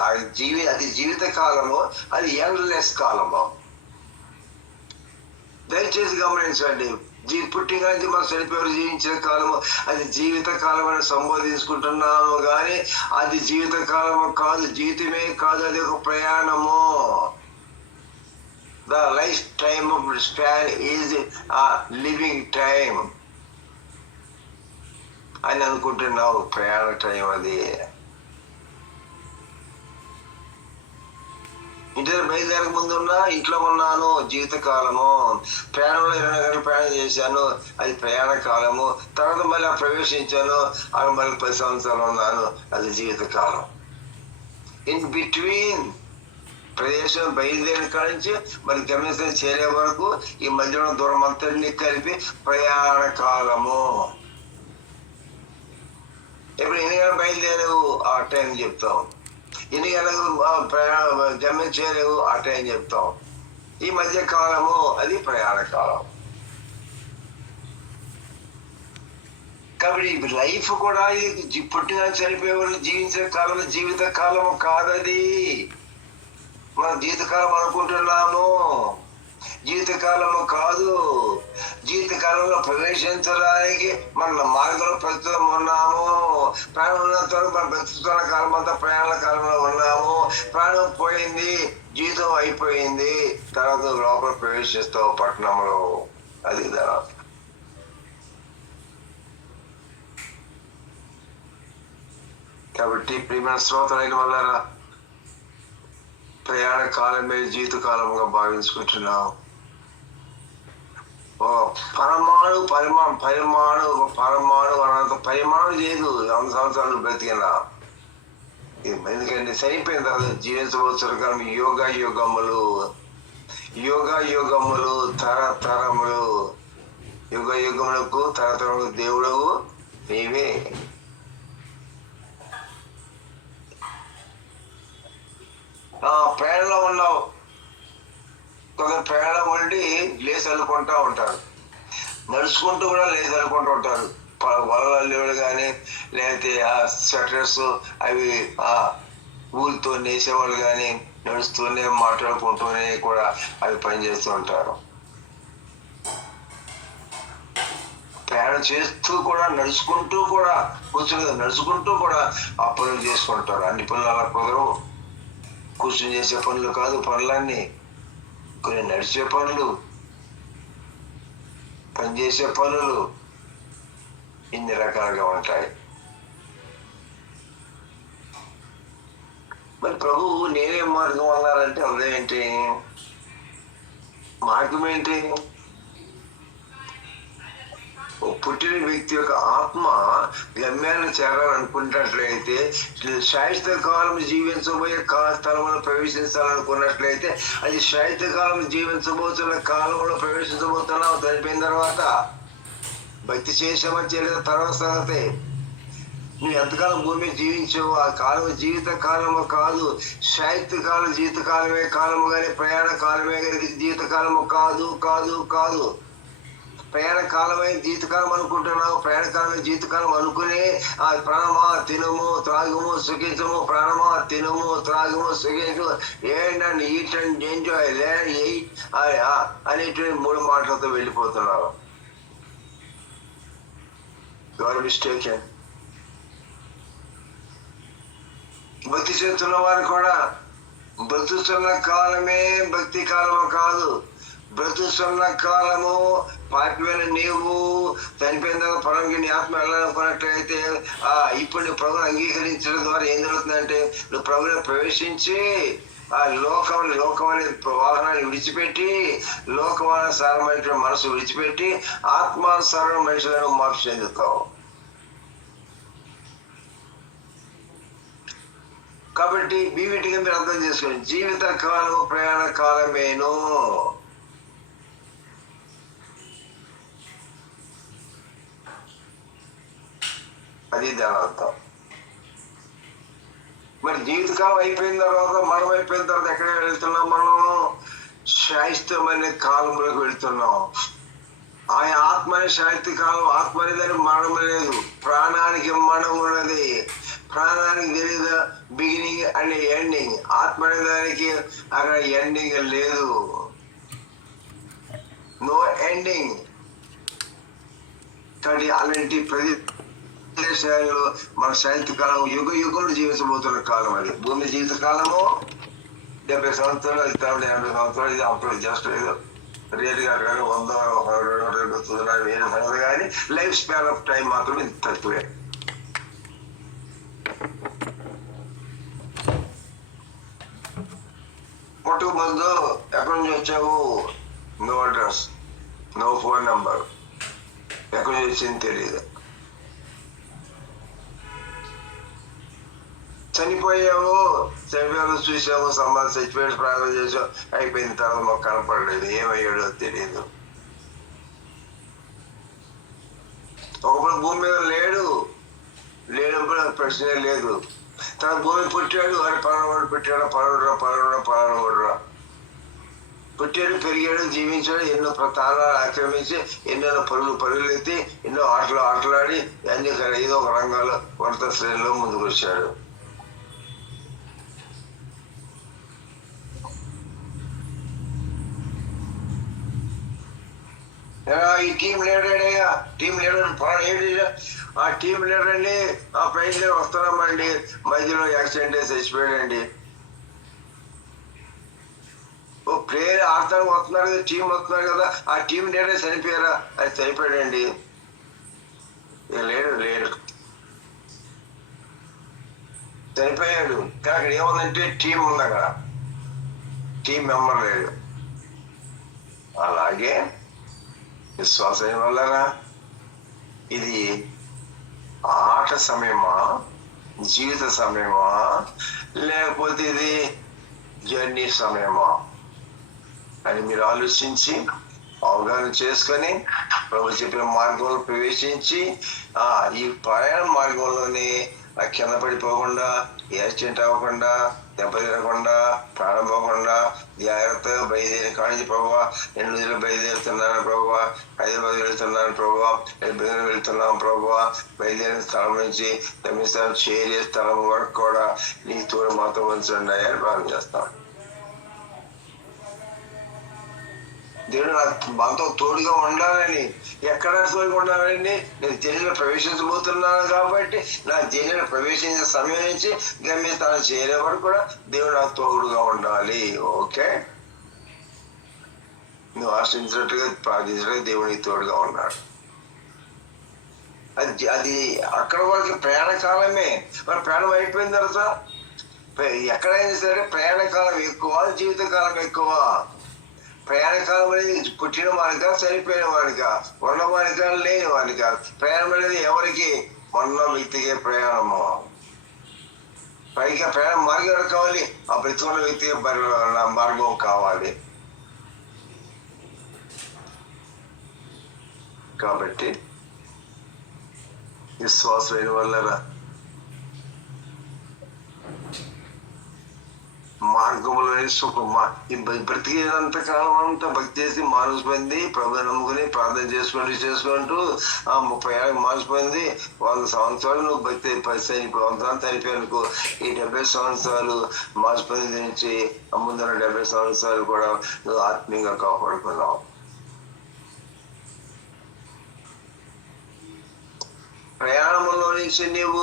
అది జీవిత కాలము, అది ఎండ్లెస్ కాలము. దయచేసి గమనించండి. పుట్టిన నుంచి మనం చనిపోయారు జీవించిన కాలము అది జీవిత కాలం అని సంబోధించుకుంటున్నాము, కానీ అది జీవిత కాలము కాదు, జీవితమే కాదు, అది ఒక ప్రయాణము. The life time of span is living time అని అనుకుంటున్నావు. ప్రయాణ టైం అది. ఇంటి బయలుదేరక ముందు ఇంట్లో ఉన్నాను, జీవితకాలము. ప్రయాణంలో 20 గంటలు ప్రయాణం చేశాను, అది ప్రయాణ కాలము. తర్వాత మళ్ళీ ప్రవేశించాను, అక్కడ మళ్ళీ 10 సంవత్సరాలు ఉన్నాను, అది జీవితకాలం. ఇన్ బిట్వీన్ ప్రదేశం బయలుదేరిన కాడ నుంచి మరి గమ్యస్థానం చేరే వరకు ఈ మధ్యలో దూరం అంతటినీ కలిపి ప్రయాణ కాలము. ఇప్పుడు ఎన్ని గంటలు బయలుదేరావు ఆ టైం చెప్తాం, ఎన్ని గంటలకు గమ్యం చేరేవు ఆ టైం చెప్తాం. ఈ మధ్య కాలము అది ప్రయాణ కాలం. కాబట్టి లైఫ్ కూడా ఇది పుట్టిన చనిపోయే వాళ్ళు జీవించే కాలం జీవిత కాలము కాదది. మనం జీవితకాలం అనుకుంటున్నాము, జీవితకాలము కాదు. జీవితకాలంలో ప్రవేశించడానికి మన మార్గంలో ప్రస్తుతం ఉన్నాము. ప్రాణం ఉన్నంత వరకు మనం బ్రతుకుతున్న కాలం అంతా ప్రయాణ కాలంలో ఉన్నాము. ప్రాణం పోయింది, జీవితం అయిపోయింది, తర్వాత లోపల ప్రవేశిస్తావు పట్టణంలో. అది తర్వాత కాబట్టి ప్రియమైన శ్రోతలైన వల్ల ప్రయాణ కాలమే జీవిత కాలంగా భావించుకుంటున్నాం. పరమాణు అనంత పరిమాణం లేదు. 100 సంవత్సరాలు బ్రతికినా ఎందుకంటే చనిపోయిన తర్వాత జీవించవచ్చు కాలం యుగములు తరతరములు. యుగములకు తరతరములకు దేవుడు నీవే. ప్రయాణంలో ఉన్నావు. కొందరు ప్రయాణం ఉండి లేసి అల్లుకుంటూ ఉంటారు, నడుచుకుంటూ కూడా లేసి అల్లుకుంటూ ఉంటారు. వలలు కానీ లేకపోతే ఆ స్వెటర్స్ అవి ఊళ్ళతో నేసేవాళ్ళు కానీ నడుస్తూనే మాట్లాడుకుంటూనే కూడా అవి పనిచేస్తూ ఉంటారు. ప్రయాణం చేస్తూ కూడా నడుచుకుంటూ కూడా నడుచుకుంటూ కూడా ఆ పనులు చేసుకుంటారు. అన్ని పనులు అలా కుదరవు. కూర్చొని చేసే పనులు కాదు పనులన్నీ, కొన్ని నడిచే పనులు, పనిచేసే పనులు ఇన్ని రకాలుగా ఉంటాయి. మరి ప్రభువు నేనే మార్గం అన్నారంటే అదేంటి? మార్గం ఏంటి? పుట్టిన వ్యక్తి యొక్క ఆత్మ గమ్యాన్ని చేరాలనుకున్నట్లయితే, శాశ్వత కాలం జీవించబోయే స్థలంలో ప్రవేశించాలనుకున్నట్లయితే, అది శాశ్వత కాలం జీవించబోతున్న కాలంలో ప్రవేశించబోతున్నావు. చనిపోయిన తర్వాత భక్తి చేసామని చేయలేదు తర్వాత సంగతి. నువ్వు ఎంతకాలం భూమి జీవించావు ఆ కాలం జీవిత కాలము కాదు. శాశ్వత కాలం జీవిత కాలమే కాలము కానీ ప్రయాణ కాలమే కానీ జీవిత కాలము కాదు కాదు కాదు. ప్రయాణ కాలమే జీవితకాలం అనుకుంటున్నావు. ప్రయాణ కాలమే జీవితకాలం అనుకునే ఆ ప్రాణమా తినము త్రాగము సుఖించము, ప్రాణమా తినము త్రాగము సుఖించము, ఏంటండి eat and enjoy land eight అనేటువంటి 3 మాటలతో వెళ్ళిపోతున్నావు. Your mistaken. భక్తి చేస్తున్న వారు కూడా బ్రతుకుతున్న కాలమే భక్తి కాలము కాదు. బ్రతుకుతున్న కాలము పాపివైన నీవు చనిపోయిన తర్వాత పొలంకి నీ ఆత్మ వెళ్ళాలనుకున్నట్లయితే ఇప్పుడు నువ్వు ప్రభుని అంగీకరించడం ద్వారా ఏం జరుగుతుందంటే, నువ్వు ప్రభుని ప్రవేశించి ఆ లోకం అనే వాహనాన్ని విడిచిపెట్టి, లోకమానుసారమైన మనసు విడిచిపెట్టి ఆత్మానుసారమైన మనుషులను మార్పు చెందుతావు. కాబట్టి వీటిగా మీరు అర్థం చేసుకోండి. జీవిత కాలం ప్రయాణ కాలమేను. అది దాని అర్థం. మరి జీవితకాలం అయిపోయిన తర్వాత, మనం అయిపోయిన తర్వాత ఎక్కడికి వెళ్తున్నాం? మనం శాశ్వతమైన కాలంలోకి వెళ్తున్నాం. ఆయన ఆత్మ శాంతి కాలం. ఆత్మ అనేది మరణం లేదు. ప్రాణానికి మరణం ఉన్నది. ప్రాణానికి తెలియదు బిగినింగ్ అండ్ ఎండింగ్. ఆత్మ అనే దానికి అక్కడ ఎండింగ్ లేదు. No ending. కాబట్టి అలాంటి ప్రదేశాల్లో మన శాంతి కాలం యుగ యుగంలో జీవించబోతున్న కాలం అది. భూమి జీవిత కాలము 70 సంవత్సరాలు, 80 సంవత్సరాలు. ఇది అప్పుడు జస్ట్ ఏదో రియల్గా 100, 200 వేరే సంగతి. కానీ లైఫ్ స్పాన్ ఆఫ్ టైం మాత్రం ఇది తక్కువే. పుట్టుకు ముందు ఎక్కడి నుంచి వచ్చావు? No address, no phone number. ఎక్కడి నుంచి వచ్చింది తెలియదు. చనిపోయావు, చూసావు, సంబంధం చచ్చిపోయాడు, ప్రార్థన చేసావు, అయిపోయిన తర్వాత మాకు కనపడలేదు. ఏమయ్యాడో తెలియదు. ఒకప్పుడు భూమి మీద లేనప్పుడు ప్రశ్నే లేదు. తన భూమి పుట్టాడు, వారి పలానవాడు పుట్టాడు, పలానవాడురా పుట్టాడు, పెరిగాడు, జీవించాడు, ఎన్నో స్థానాలు ఆక్రమించి, ఎన్నెన్నో పరుగులు ఎత్తి, ఎన్నో ఆటలాడి అన్ని ఏదో ఒక రంగాల్లో వంట శ్రేణిలో ముందుకు వచ్చాడు. ఈ టీం లీడర్ ఆ టీం లీడర్ అండి, ఆ ప్రైజ్ వస్తున్నామండి, మధ్యలో యాక్సిడెంట్ అయి చచ్చిపోయాడండి. ఓ ప్లేయర్ ఆడతానికి వస్తున్నారు కదా, టీం వస్తున్నారు కదా, ఆ టీం లీడర్ చనిపోయారా? అది చనిపోయాడండి. లేడు చనిపోయాడు. కానీ అక్కడ ఏముందంటే టీం ఉంది, అక్కడ టీం మెంబర్ లేడు. అలాగే విశ్వాసం వల్లరా ఇది ఆట సమయమా, జీవిత సమయమా, లేకపోతే ఇది జర్నీ సమయమా అని మీరు ఆలోచించి అవగాహన చేసుకొని ప్రభు చెప్పిన మార్గంలో ప్రవేశించి ఈ ప్రయాణ మార్గంలోని కింద పడిపోకుండా, యాక్సిడెంట్ అవ్వకుండా, దెబ్బ తినకుండా, ప్రాణం పోకుండా జాగ్రత్తగా బయలుదేరి కానించి ప్రభువా, నేను రోజులు బయలుదేరుతున్నాను ప్రభువా, హైదరాబాద్ వెళ్తున్నాను ప్రభువా, బెంగళూరు వెళ్తున్నాను ప్రభువా, బయలుదేరిన స్థలం నుంచి గమ్యస్థానం చేరే స్థలం వరకు కూడా నీ తోడు మాతో ఉంచండి అని ప్రార్థన చేస్తాను. దేవుడు నాకు మనతో తోడుగా ఉండాలని, ఎక్కడ తోడుగా ఉండాలని, నేను జైలులో ప్రవేశించబోతున్నాను కాబట్టి నా జైలులో ప్రవేశించే సమయం నుంచి గమ్యస్థానం చేరే వరకు కూడా దేవుడు నాకు తోడుగా ఉండాలి. ఓకే, నువ్వు ఆశించినట్టుగా ప్రార్థించినట్టుగా దేవుడికి తోడుగా ఉన్నాడు. అది అక్కడ వరకు ప్రయాణ కాలమే. మరి ప్రయాణం అయిపోయిన తర్వాత ఎక్కడైనా సరే ప్రయాణ కాలం ఎక్కువ, జీవిత కాలం ఎక్కువ. ప్రయాణకాలం అనేది పుట్టిన వాడిక, చనిపోయిన వాడిక, ఉన్నవాడిక, లేని వాడిక. ప్రయాణం అనేది ఎవరికి? ఉన్న వ్యక్తికే ప్రయాణము. పైగా ప్రయాణ మార్గం కావాలి, ఆ బ్రతుకున్న వ్యక్తికి మార్గం కావాలి. కాబట్టి విశ్వాసమైన వల్ల మార్గంలోని సుఖమా ఈ బ్రతికేంత కాలం అంతా భక్తి చేసి మారుసిపోయింది. ప్రభు నమ్ముకుని ప్రార్థన చేసుకుంటూ 30 ఏళ్ళకి మారుసిపోయింది. 100 సంవత్సరాలు నువ్వు భక్తి 100 సంవత్సరాలు చనిపోయానుకో. ఈ 70 సంవత్సరాలు మారుసిపోయింది నుంచి ముందర 70 సంవత్సరాలు కూడా నువ్వు ఆత్మీయంగా కాపాడుకున్నావు. ప్రయాణంలో నుంచి నీవు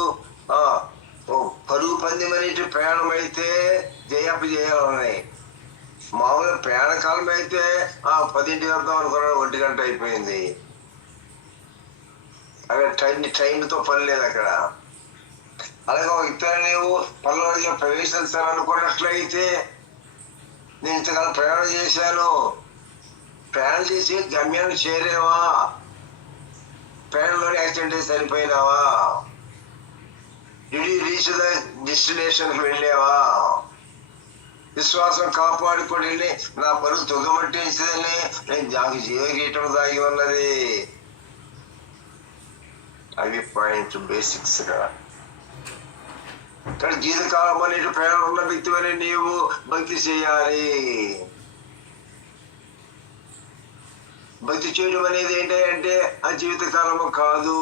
పరుగు పందెం అనేది ప్రయాణం అయితే జయాపజయాలు ఉన్నాయి. మామూలుగా ప్రయాణ కాలం అయితే 10ంటికి వెళ్దాం అనుకున్నాడు, 1 గంట అయిపోయింది. అక్కడ ట్రైన్తో పని లేదు అక్కడ. అలాగే ఒక ఇతర నీవు పనులలో ప్రవేశించాలనుకున్నట్లయితే, నేను ఇంతకాలం ప్రయాణం చేశాను, ప్రయాణం చేసి గమ్యాన్ని చేరేవా? ప్రయాణంలోనే యాక్సిడెంట్ చేసి చనిపోయినావా? డిడ్ యు రీచ్ ద డెస్టినేషన్కి వెళ్ళావా? విశ్వాసం కాపాడుకొని నా పరువు తుగమట్టించదని నాకు జీవగీయటం దాగి ఉన్నది. అవి పాయింట్ బేసిక్స్ గా. కానీ జీవితకాలం అనేది ప్రేరణ ఉన్న వ్యక్తి వల్ల నీవు భక్తి చేయాలి. భక్తి చేయడం అనేది ఏంటంటే ఆ జీవితకాలము కాదు.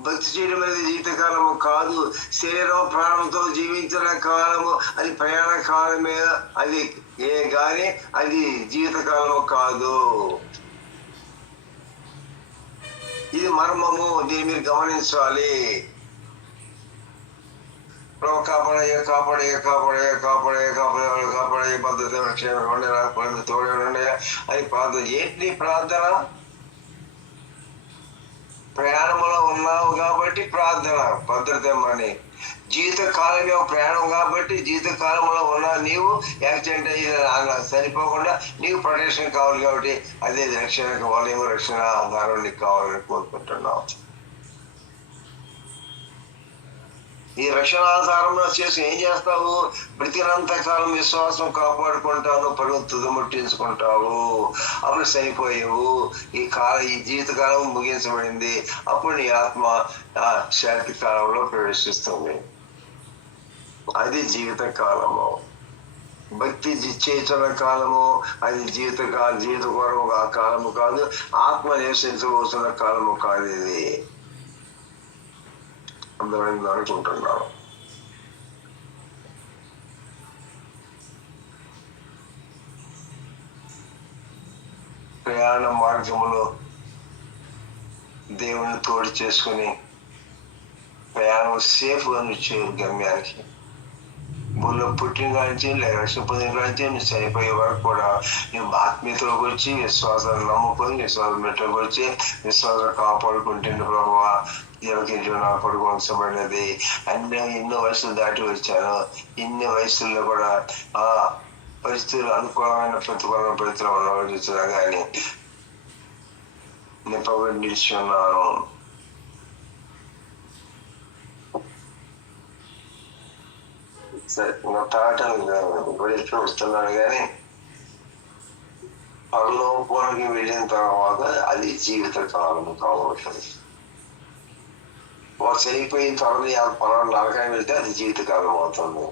భక్తి చేయడం అనేది జీవితకాలము కాదు. శరీరం ప్రాణంతో జీవించిన కాలము అది ప్రయాణ కాలమే. అది గాని అది జీవితకాలము కాదు. ఇది మర్మము. దీన్ని మీరు గమనించాలి. కాపాడే కాపాడే కాపాడే కాపాడే కాపాడే కాపాడే పద్ధతి తోడే అది ప్రార్థన. ఏంటి ప్రార్థన? ప్రయాణంలో ఉన్నావు కాబట్టి ప్రార్థన భద్రతమని. జీవితకాలమే ప్రయాణం కాబట్టి జీవితకాలంలో ఉన్న నీవు యాక్సిడెంట్ అయ్యి సరిపోకుండా నీవు ప్రొటెక్షన్ కావాలి కాబట్టి అదే రక్షణ కావాలేమో రక్షణ ఆధారం నీకు కావాలని కోరుకుంటున్నావు. ఈ రక్షణ ఆధారంలో చేసి ఏం చేస్తావు? బ్రతికినంత కాలం విశ్వాసం కాపాడుకుంటావు, పరువు తుదముట్టించుకుంటావు. అప్పుడు చనిపోయావు. ఈ జీవితకాలం ముగించబడింది. అప్పుడు నీ ఆత్మ శాంతి కాలంలో ప్రవేశిస్తుంది. అది జీవితకాలము. భక్తి చేస్తున్న కాలము అది జీవిత కోరము ఆ కాలము కాదు. ఆత్మ నివసించబోతున్న కాలము కాదు. ఇది అందమైంది అనుకుంటున్నాను. ప్రయాణ మార్గములో దేవుని తోడు చేసుకుని ప్రయాణం సేఫ్ గా నుంచి గమ్యానికి భూమిలో పుట్టిన కానించి లేదా రక్షణ పొందిన కానించి నువ్వు చనిపోయే వరకు కూడా నువ్వు ఆత్మీయతలోకి వచ్చి విశ్వాసాన్ని నమ్ముకొని విశ్వాసం మెట్లోకి వచ్చి విశ్వాసం కాపాడుకుంటుంది. ప్రభావ ఎవరికి నాకు పడుకోవాల్సబడినది. ఎన్నో వయసులు దాటి వచ్చాను. ఇన్ని వయసుల్లో కూడా ఆ పరిస్థితులు అనుకూలమైన ప్రతికూలమైన పరిస్థితులు ఉండవచ్చున్నా కానీ నింపబడి నిలిచి ఉన్నాను. సరే నా తాటలు వస్తున్నాను కానీ పరలోకానికి వెళ్ళిన తర్వాత అది జీవిత కాలం కావచ్చు. వారు చనిపోయిన తర్వాత పొలం నరకానికి వెళ్తే అది జీవితకాలం అవుతుంది.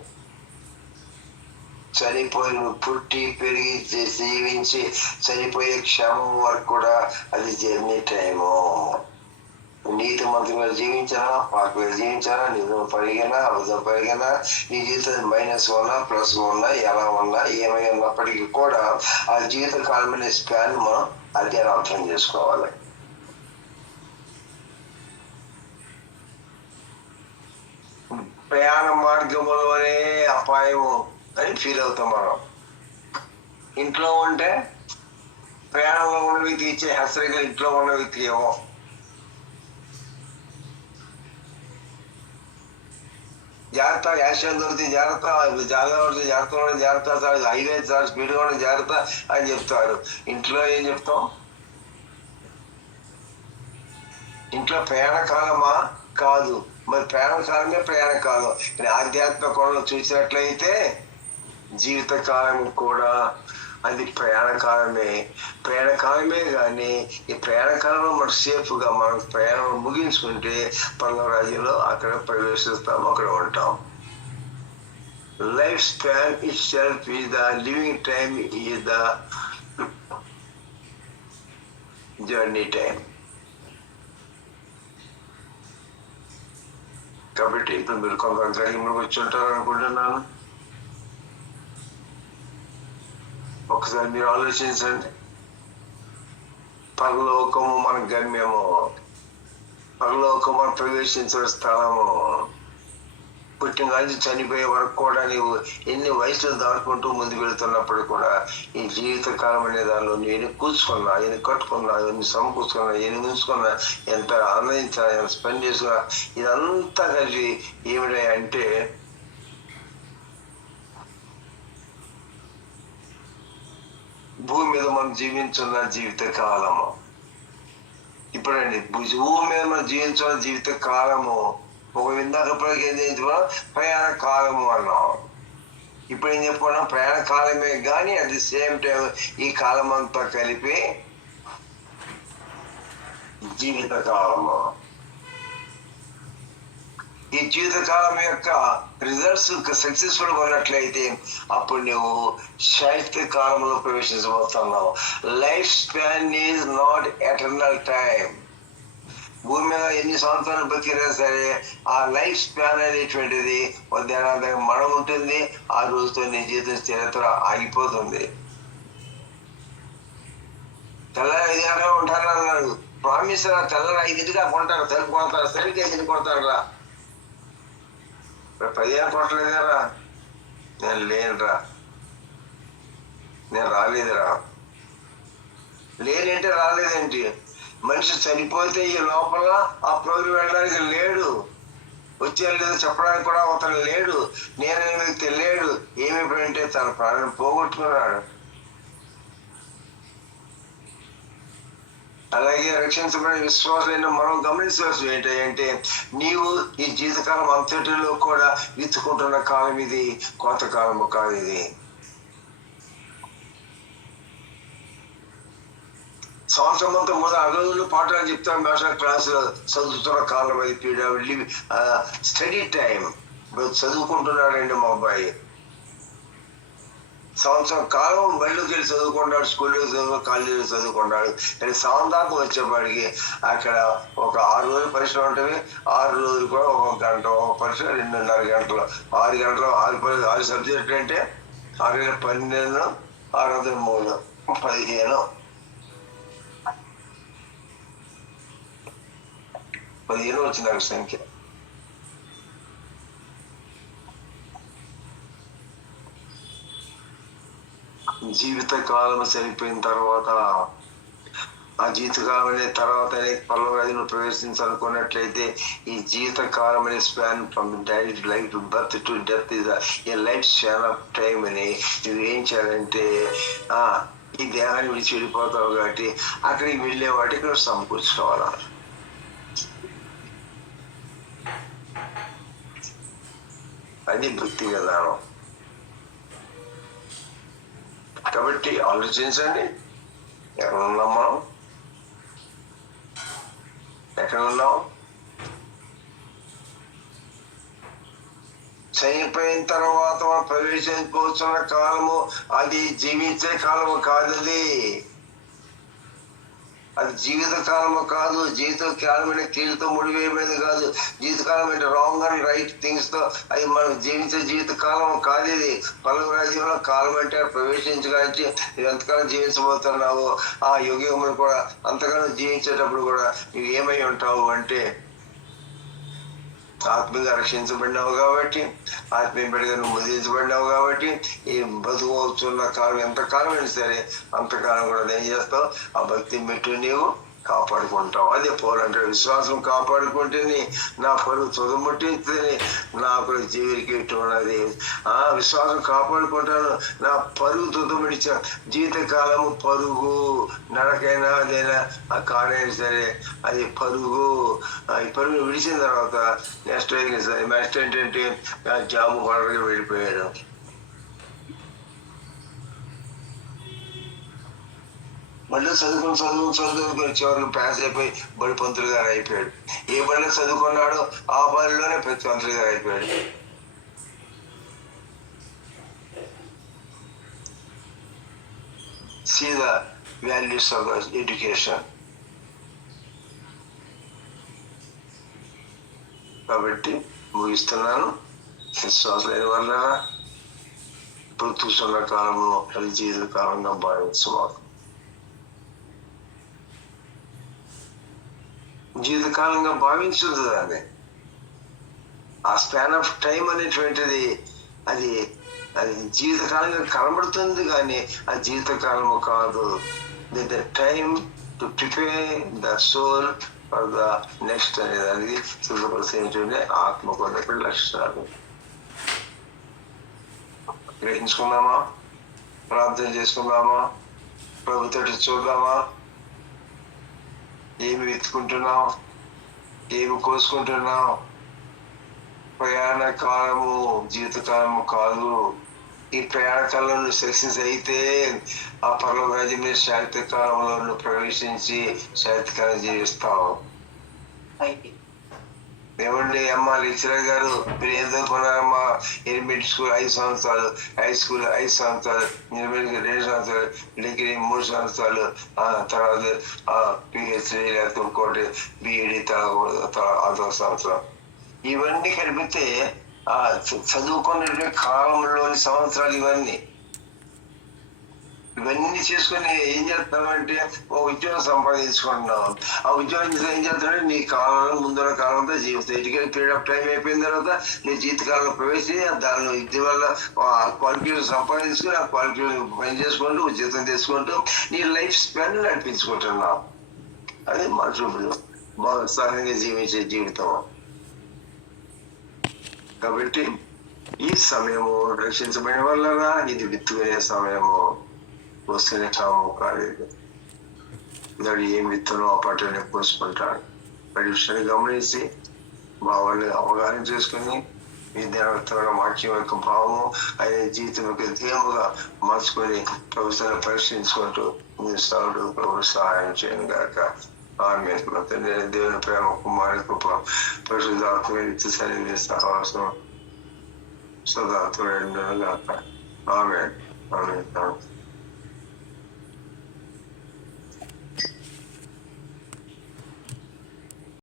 చనిపోయిన పుట్టి పెరిగి జీవించి చనిపోయే క్షేమం వరకు కూడా అది జర్నీ టైము. నీతి మంత్రిగా జీవించానా, పాపగా జీవించానా, నిజం పరిగినా అబద్ధం పరిగినా నీ జీవితం మైనస్ ఉన్నా ప్లస్ ఉన్నా ఎలా ఉన్నా ఏమై ఉన్నప్పటికీ కూడా ఆ జీవిత కాలమైన స్పాన్ మనం అదే అర్థం చేసుకోవాలి. ప్రయాణ మార్గంలోనే అపాయం అని ఫీల్ అవుతాం మనం. ఇంట్లో ఉంటే ప్రయాణంలో ఉన్న వ్యక్తి ఇచ్చే హెచ్చరిక ఇంట్లో ఉన్న వ్యక్తికి ఏమో. జాగ్రత్త, యాక్సిడెంట్ దొరికితే జాగ్రత్త, జాగ్రత్త హైవే సార్ స్పీడ్గా ఉన్న జాగ్రత్త అని చెప్తారు. ఇంట్లో ఏం చెప్తాం? ఇంట్లో ప్రయాణ కాలమా? కాదు. మరి ప్రయాణ కాలమే ప్రయాణ కాలం. ఆధ్యాత్మిక కోణంలో చూసినట్లయితే జీవిత కాలం కూడా అది ప్రయాణ కాలమే కానీ ఈ ప్రయాణ కాలంలో మనం సేఫ్గా మనం ప్రయాణం ముగించుకుంటే పర్వ రాజ్యంలో అక్కడ ప్రవేశిస్తాం, అక్కడ ఉంటాం. Life span it self is the living time is the journey time. కాబట్టి ఇప్పుడు మీరు కొంత గ్రహింపులకు వచ్చి ఉంటారు అనుకుంటున్నాను. ఒకసారి మీరు ఆలోచించండి. పరలోకము మన గమ్యము, పరలోకము మనం ప్రవేశించిన స్థలము. పుట్టిన కాంచి చనిపోయే వరకు కూడా నీవు ఎన్ని వయసులు దాటుకుంటూ ముందుకు వెళుతున్నప్పుడు కూడా ఈ జీవిత కాలం అనే దానిలో నువ్వు ఎన్ని కూర్చుకున్నా, ఎన్ని కట్టుకున్నా, ఎన్ని సమకూర్చుకున్నా, ఎన్ని ఉంచుకున్నా, ఎంత ఆనందించినా, ఎంత స్పెండ్ చేసుకున్నా, ఇదంతా కలిసి ఏమిటా అంటే భూమి మీద మనం జీవించున్న జీవిత కాలము. ఇప్పుడండి భూమి మీద మనం జీవించున్న జీవిత కాలము ఒక ఇందాకప్పటికి ఏం చేయించుకున్నాం, ప్రయాణ కాలము అన్నాం. ఇప్పుడు ఏం చెప్పుకున్నాం, ప్రయాణ కాలమే కానీ అట్ ది సేమ్ టైం ఈ కాలం అంతా కలిపి జీవిత కాలము. ఈ జీవితకాలం యొక్క రిజల్ట్స్ సక్సెస్ఫుల్ గా ఉన్నట్లయితే అప్పుడు నువ్వు శాశ్వత కాలంలో ప్రవేశించబోతున్నావు. Life span is not eternal time. భూమి మీద ఎన్ని సంవత్సరాలు బతికినా సరే ఆ లైఫ్ స్పాన్ అనేటువంటిది మనం ఉంటుంది. ఆ రోజుతో నీ జీవితం చరిత్ర ఆగిపోతుంది. తెల్లారి 5 గంటలు ఉంటారన్నాడు ప్రామిస్ రా. తెల్లారి 5ంటిగా కొంటారు, తలుపు కొడతారు, సరిగ్గా 5ంటికి కొడతారు రా. 15 కొట్టలేదేరా, నేను లేనురా, నేను రాలేదురా. లేనంటే రాలేదేంటి? మనిషి చనిపోతే ఈ లోపల ఆ ప్రోగ్రాం వెళ్ళడానికి లేడు, వచ్చే లేదో చెప్పడానికి కూడా అతను లేడు, నేననే వ్యక్తి లేడు. ఏమిటంటే తన ప్రాణం పోగొట్టుకున్నాడు. అలాగే రక్షించబడిన విశ్వాసమైన మనం గమనించవలసి ఏంటంటే, నీవు ఈ జీవితకాలం అంతటిలో కూడా విత్తుకుంటున్న కాలం ఇది, కొంతకాలము కాదు ఇది. సంవత్సరం అంతా కూడా అగదులు పాఠాలు చెప్తాను, మాస్టర్ క్లాసులో చదువుతున్న కాలం అది. పీడబ్ల్యూ స్టడీ టైం చదువుకుంటున్నాడండి మా అబ్బాయి. సంవత్సరం కాలం బయటకు వెళ్ళి చదువుకున్నాడు, స్కూల్లో కాలేజీలో చదువుకున్నాడు. కానీ సాయంత్రం వచ్చేపాడికి అక్కడ ఒక 6 రోజులు పరీక్షలు ఉంటుంది. 6 రోజులు కూడా 1 గంట, ఒక పరీక్ష 2.5 గంటలు, 6 గంటలు 6 సబ్జెక్టులు అంటే 6 12, 6 3 15 వచ్చింది నాకు సంఖ్య. జీవిత కాలం చనిపోయిన తర్వాత ఆ జీవితకాలం అనే తర్వాత పరలోకరాజ్యంలో ప్రవేశించాలనుకున్నట్లయితే ఈ జీవిత కాలం అనే span from direct life to birth to death is a life span of time అని నువ్వు ఏం చేయాలంటే ఈ దేహాన్ని విడిచి వెళ్ళిపోతావు కాబట్టి అక్కడికి వెళ్ళే వాటికి నువ్వు సమకూర్చుకోవాలి. అది భక్తి విధానం. కాబట్టి ఆలోచించండి, ఎక్కడ ఉన్నాం మనం, ఎక్కడ ఉన్నాం? చనిపోయిన తర్వాత మనం ప్రవేశించుకోవచ్చున్న కాలము అది జీవించే కాలము కాదు. అది జీవిత కాలము కాదు. జీవిత కాలమైన కీళ్ళతో ముడివేయబడింది కాదు. జీవితకాలం అంటే రాంగ్ అండ్ రైట్ థింగ్స్ తో అది మనం జీవించే జీవిత కాలం కాదు. ఇది పలువురు రాజ్యంలో కాలం అంటే ప్రవేశించడానికి నువ్వు ఎంతకాలం జీవించబోతున్నావు, ఆ యుగములు కూడా అంతకాలం జీవించేటప్పుడు కూడా నువ్వు ఏమై ఉంటావు అంటే ఆత్మీయంగా రక్షించబడినావు కాబట్టి, ఆత్మీయ బిడ్డగా నువ్వు ముదించబడినావు కాబట్టి ఈ బతుకుతున్న కాలం ఎంతకాలం అయినా సరే అంతకాలం కూడా ఏం చేస్తావు, ఆ భక్తి మెట్టు నీవు కాపాడుకుంటావు. అదే పౌలంటే విశ్వాసం కాపాడుకుంటేనే నా పరుగు తుదముట్టిందని నాకు జీవికి ఉన్నది. విశ్వాసం కాపాడుకుంటాను, నా పరుగు తుదముడిచ జీవితకాలము పరుగు నడకైనా అదైనా ఆ కాడైనా సరే అది పరుగు. ఈ పరుగు విడిచిన తర్వాత నెక్స్ట్ ఏంటంటే జాము కొడగా వెళ్ళిపోయాడు. బడిలో చదువుకుని చివరికి పాస్ అయిపోయి బడి పంతులు గారు అయిపోయాడు. ఏ బడిలో చదువుకున్నాడో ఆ బడిలోనే ప్రతి పంతులు గారు అయిపోయాడు. See the values of education. కాబట్టి ముగిస్తున్నాను. విశ్వాసమైన వల్ల ఇప్పుడు చూస్తున్న కాలంలో అది జీవిత కాలంగా భావించమాకు. జీవితకాలంగా భావించదు. దాన్ని ఆ స్పాన్ ఆఫ్ టైం అనేటువంటిది అది అది జీవితకాలంగా కనబడుతుంది కానీ ఆ జీవితకాలము కాదు. The time to prepare the soul for the next అనేదానికి సిద్ధపరిచేటువంటి ఆత్మకు లక్ష్యాలు. గ్రహించుకున్నామా? ప్రార్థన చేసుకున్నామా? ప్రభుత్వం చూద్దామా? ఏమి వెతుకుంటున్నావు, ఏమి కోసుకుంటున్నావు, ప్రయాణ కాలము జీవితకాలము కాదు. ఈ ప్రయాణ కాలంలో నువ్వు సక్సెస్ అయితే ఆ పరలోక రాజ్యం మీద శాంతి కాలంలో నువ్వు ప్రవేశించి శాంతికాలం జీవిస్తావు. ఏమండి అమ్మ లెక్చరర్ గారు, మీరు ఏం చదువుకున్నారమ్మా? ఎలిమెంటరీ స్కూల్ 5 సంవత్సరాలు, హై స్కూల్ 5 సంవత్సరాలు, ఇంటర్మీడియట్ 2 సంవత్సరాలు, డిగ్రీ 3 సంవత్సరాలు, తర్వాత పిహెచ్డి లేకపోతే ఇంకోటి బిఈడి అదో సంవత్సరం. ఇవన్నీ కలిపితే చదువుకునే కాలంలోని సంవత్సరాలు ఇవన్నీ చేసుకుని ఏం చేస్తామంటే ఒక ఉద్యోగం సంపాదించుకుంటున్నాం. ఆ ఉద్యోగం ఏం చేస్తామంటే నీ కాలంలో ముందున్న కాలంతో జీవితం ఎడ్యుకేషన్ పీరియడ్ ఆఫ్ టైం అయిపోయిన తర్వాత నీ జీవితకాలంలో ప్రవేశించి దానిలో ఇది వల్ల క్వాలిఫికేషన్ సంపాదించుకుని ఆ క్వాలిఫికేషన్ పని చేసుకుంటూ జీతం తీసుకుంటూ నీ లైఫ్ స్పాన్ నడిపించుకుంటున్నావు. అది మనుషులు సహజంగా జీవించే జీవితం. కాబట్టి ఈ సమయము రక్షించబడిన వల్ల ఇది విత్తుకునే సమయము, వస్తేనే కాము కాలేదు. దాడు ఏం విత్తనో ఆ పట్టుని పోసుకుంటాడు. వాటి విషయాన్ని గమనించి భావాన్ని అవగాహన చేసుకుని విద్యార్థుల వాక్యం యొక్క భావము ఆయన జీవితం యొక్క ధ్యేయముగా మార్చుకొని ప్రభుత్వాన్ని పరీక్షించుకుంటూ సాగుడు ప్రభు సహాయం చేయను గాక. ఆమె దేవుని ప్రేమ కుమారి కృప పరిశుద్ధాత్మ నిత్య సన్నిధి సహవాసం సదా తోడైన గాక. ఆమె ఆమె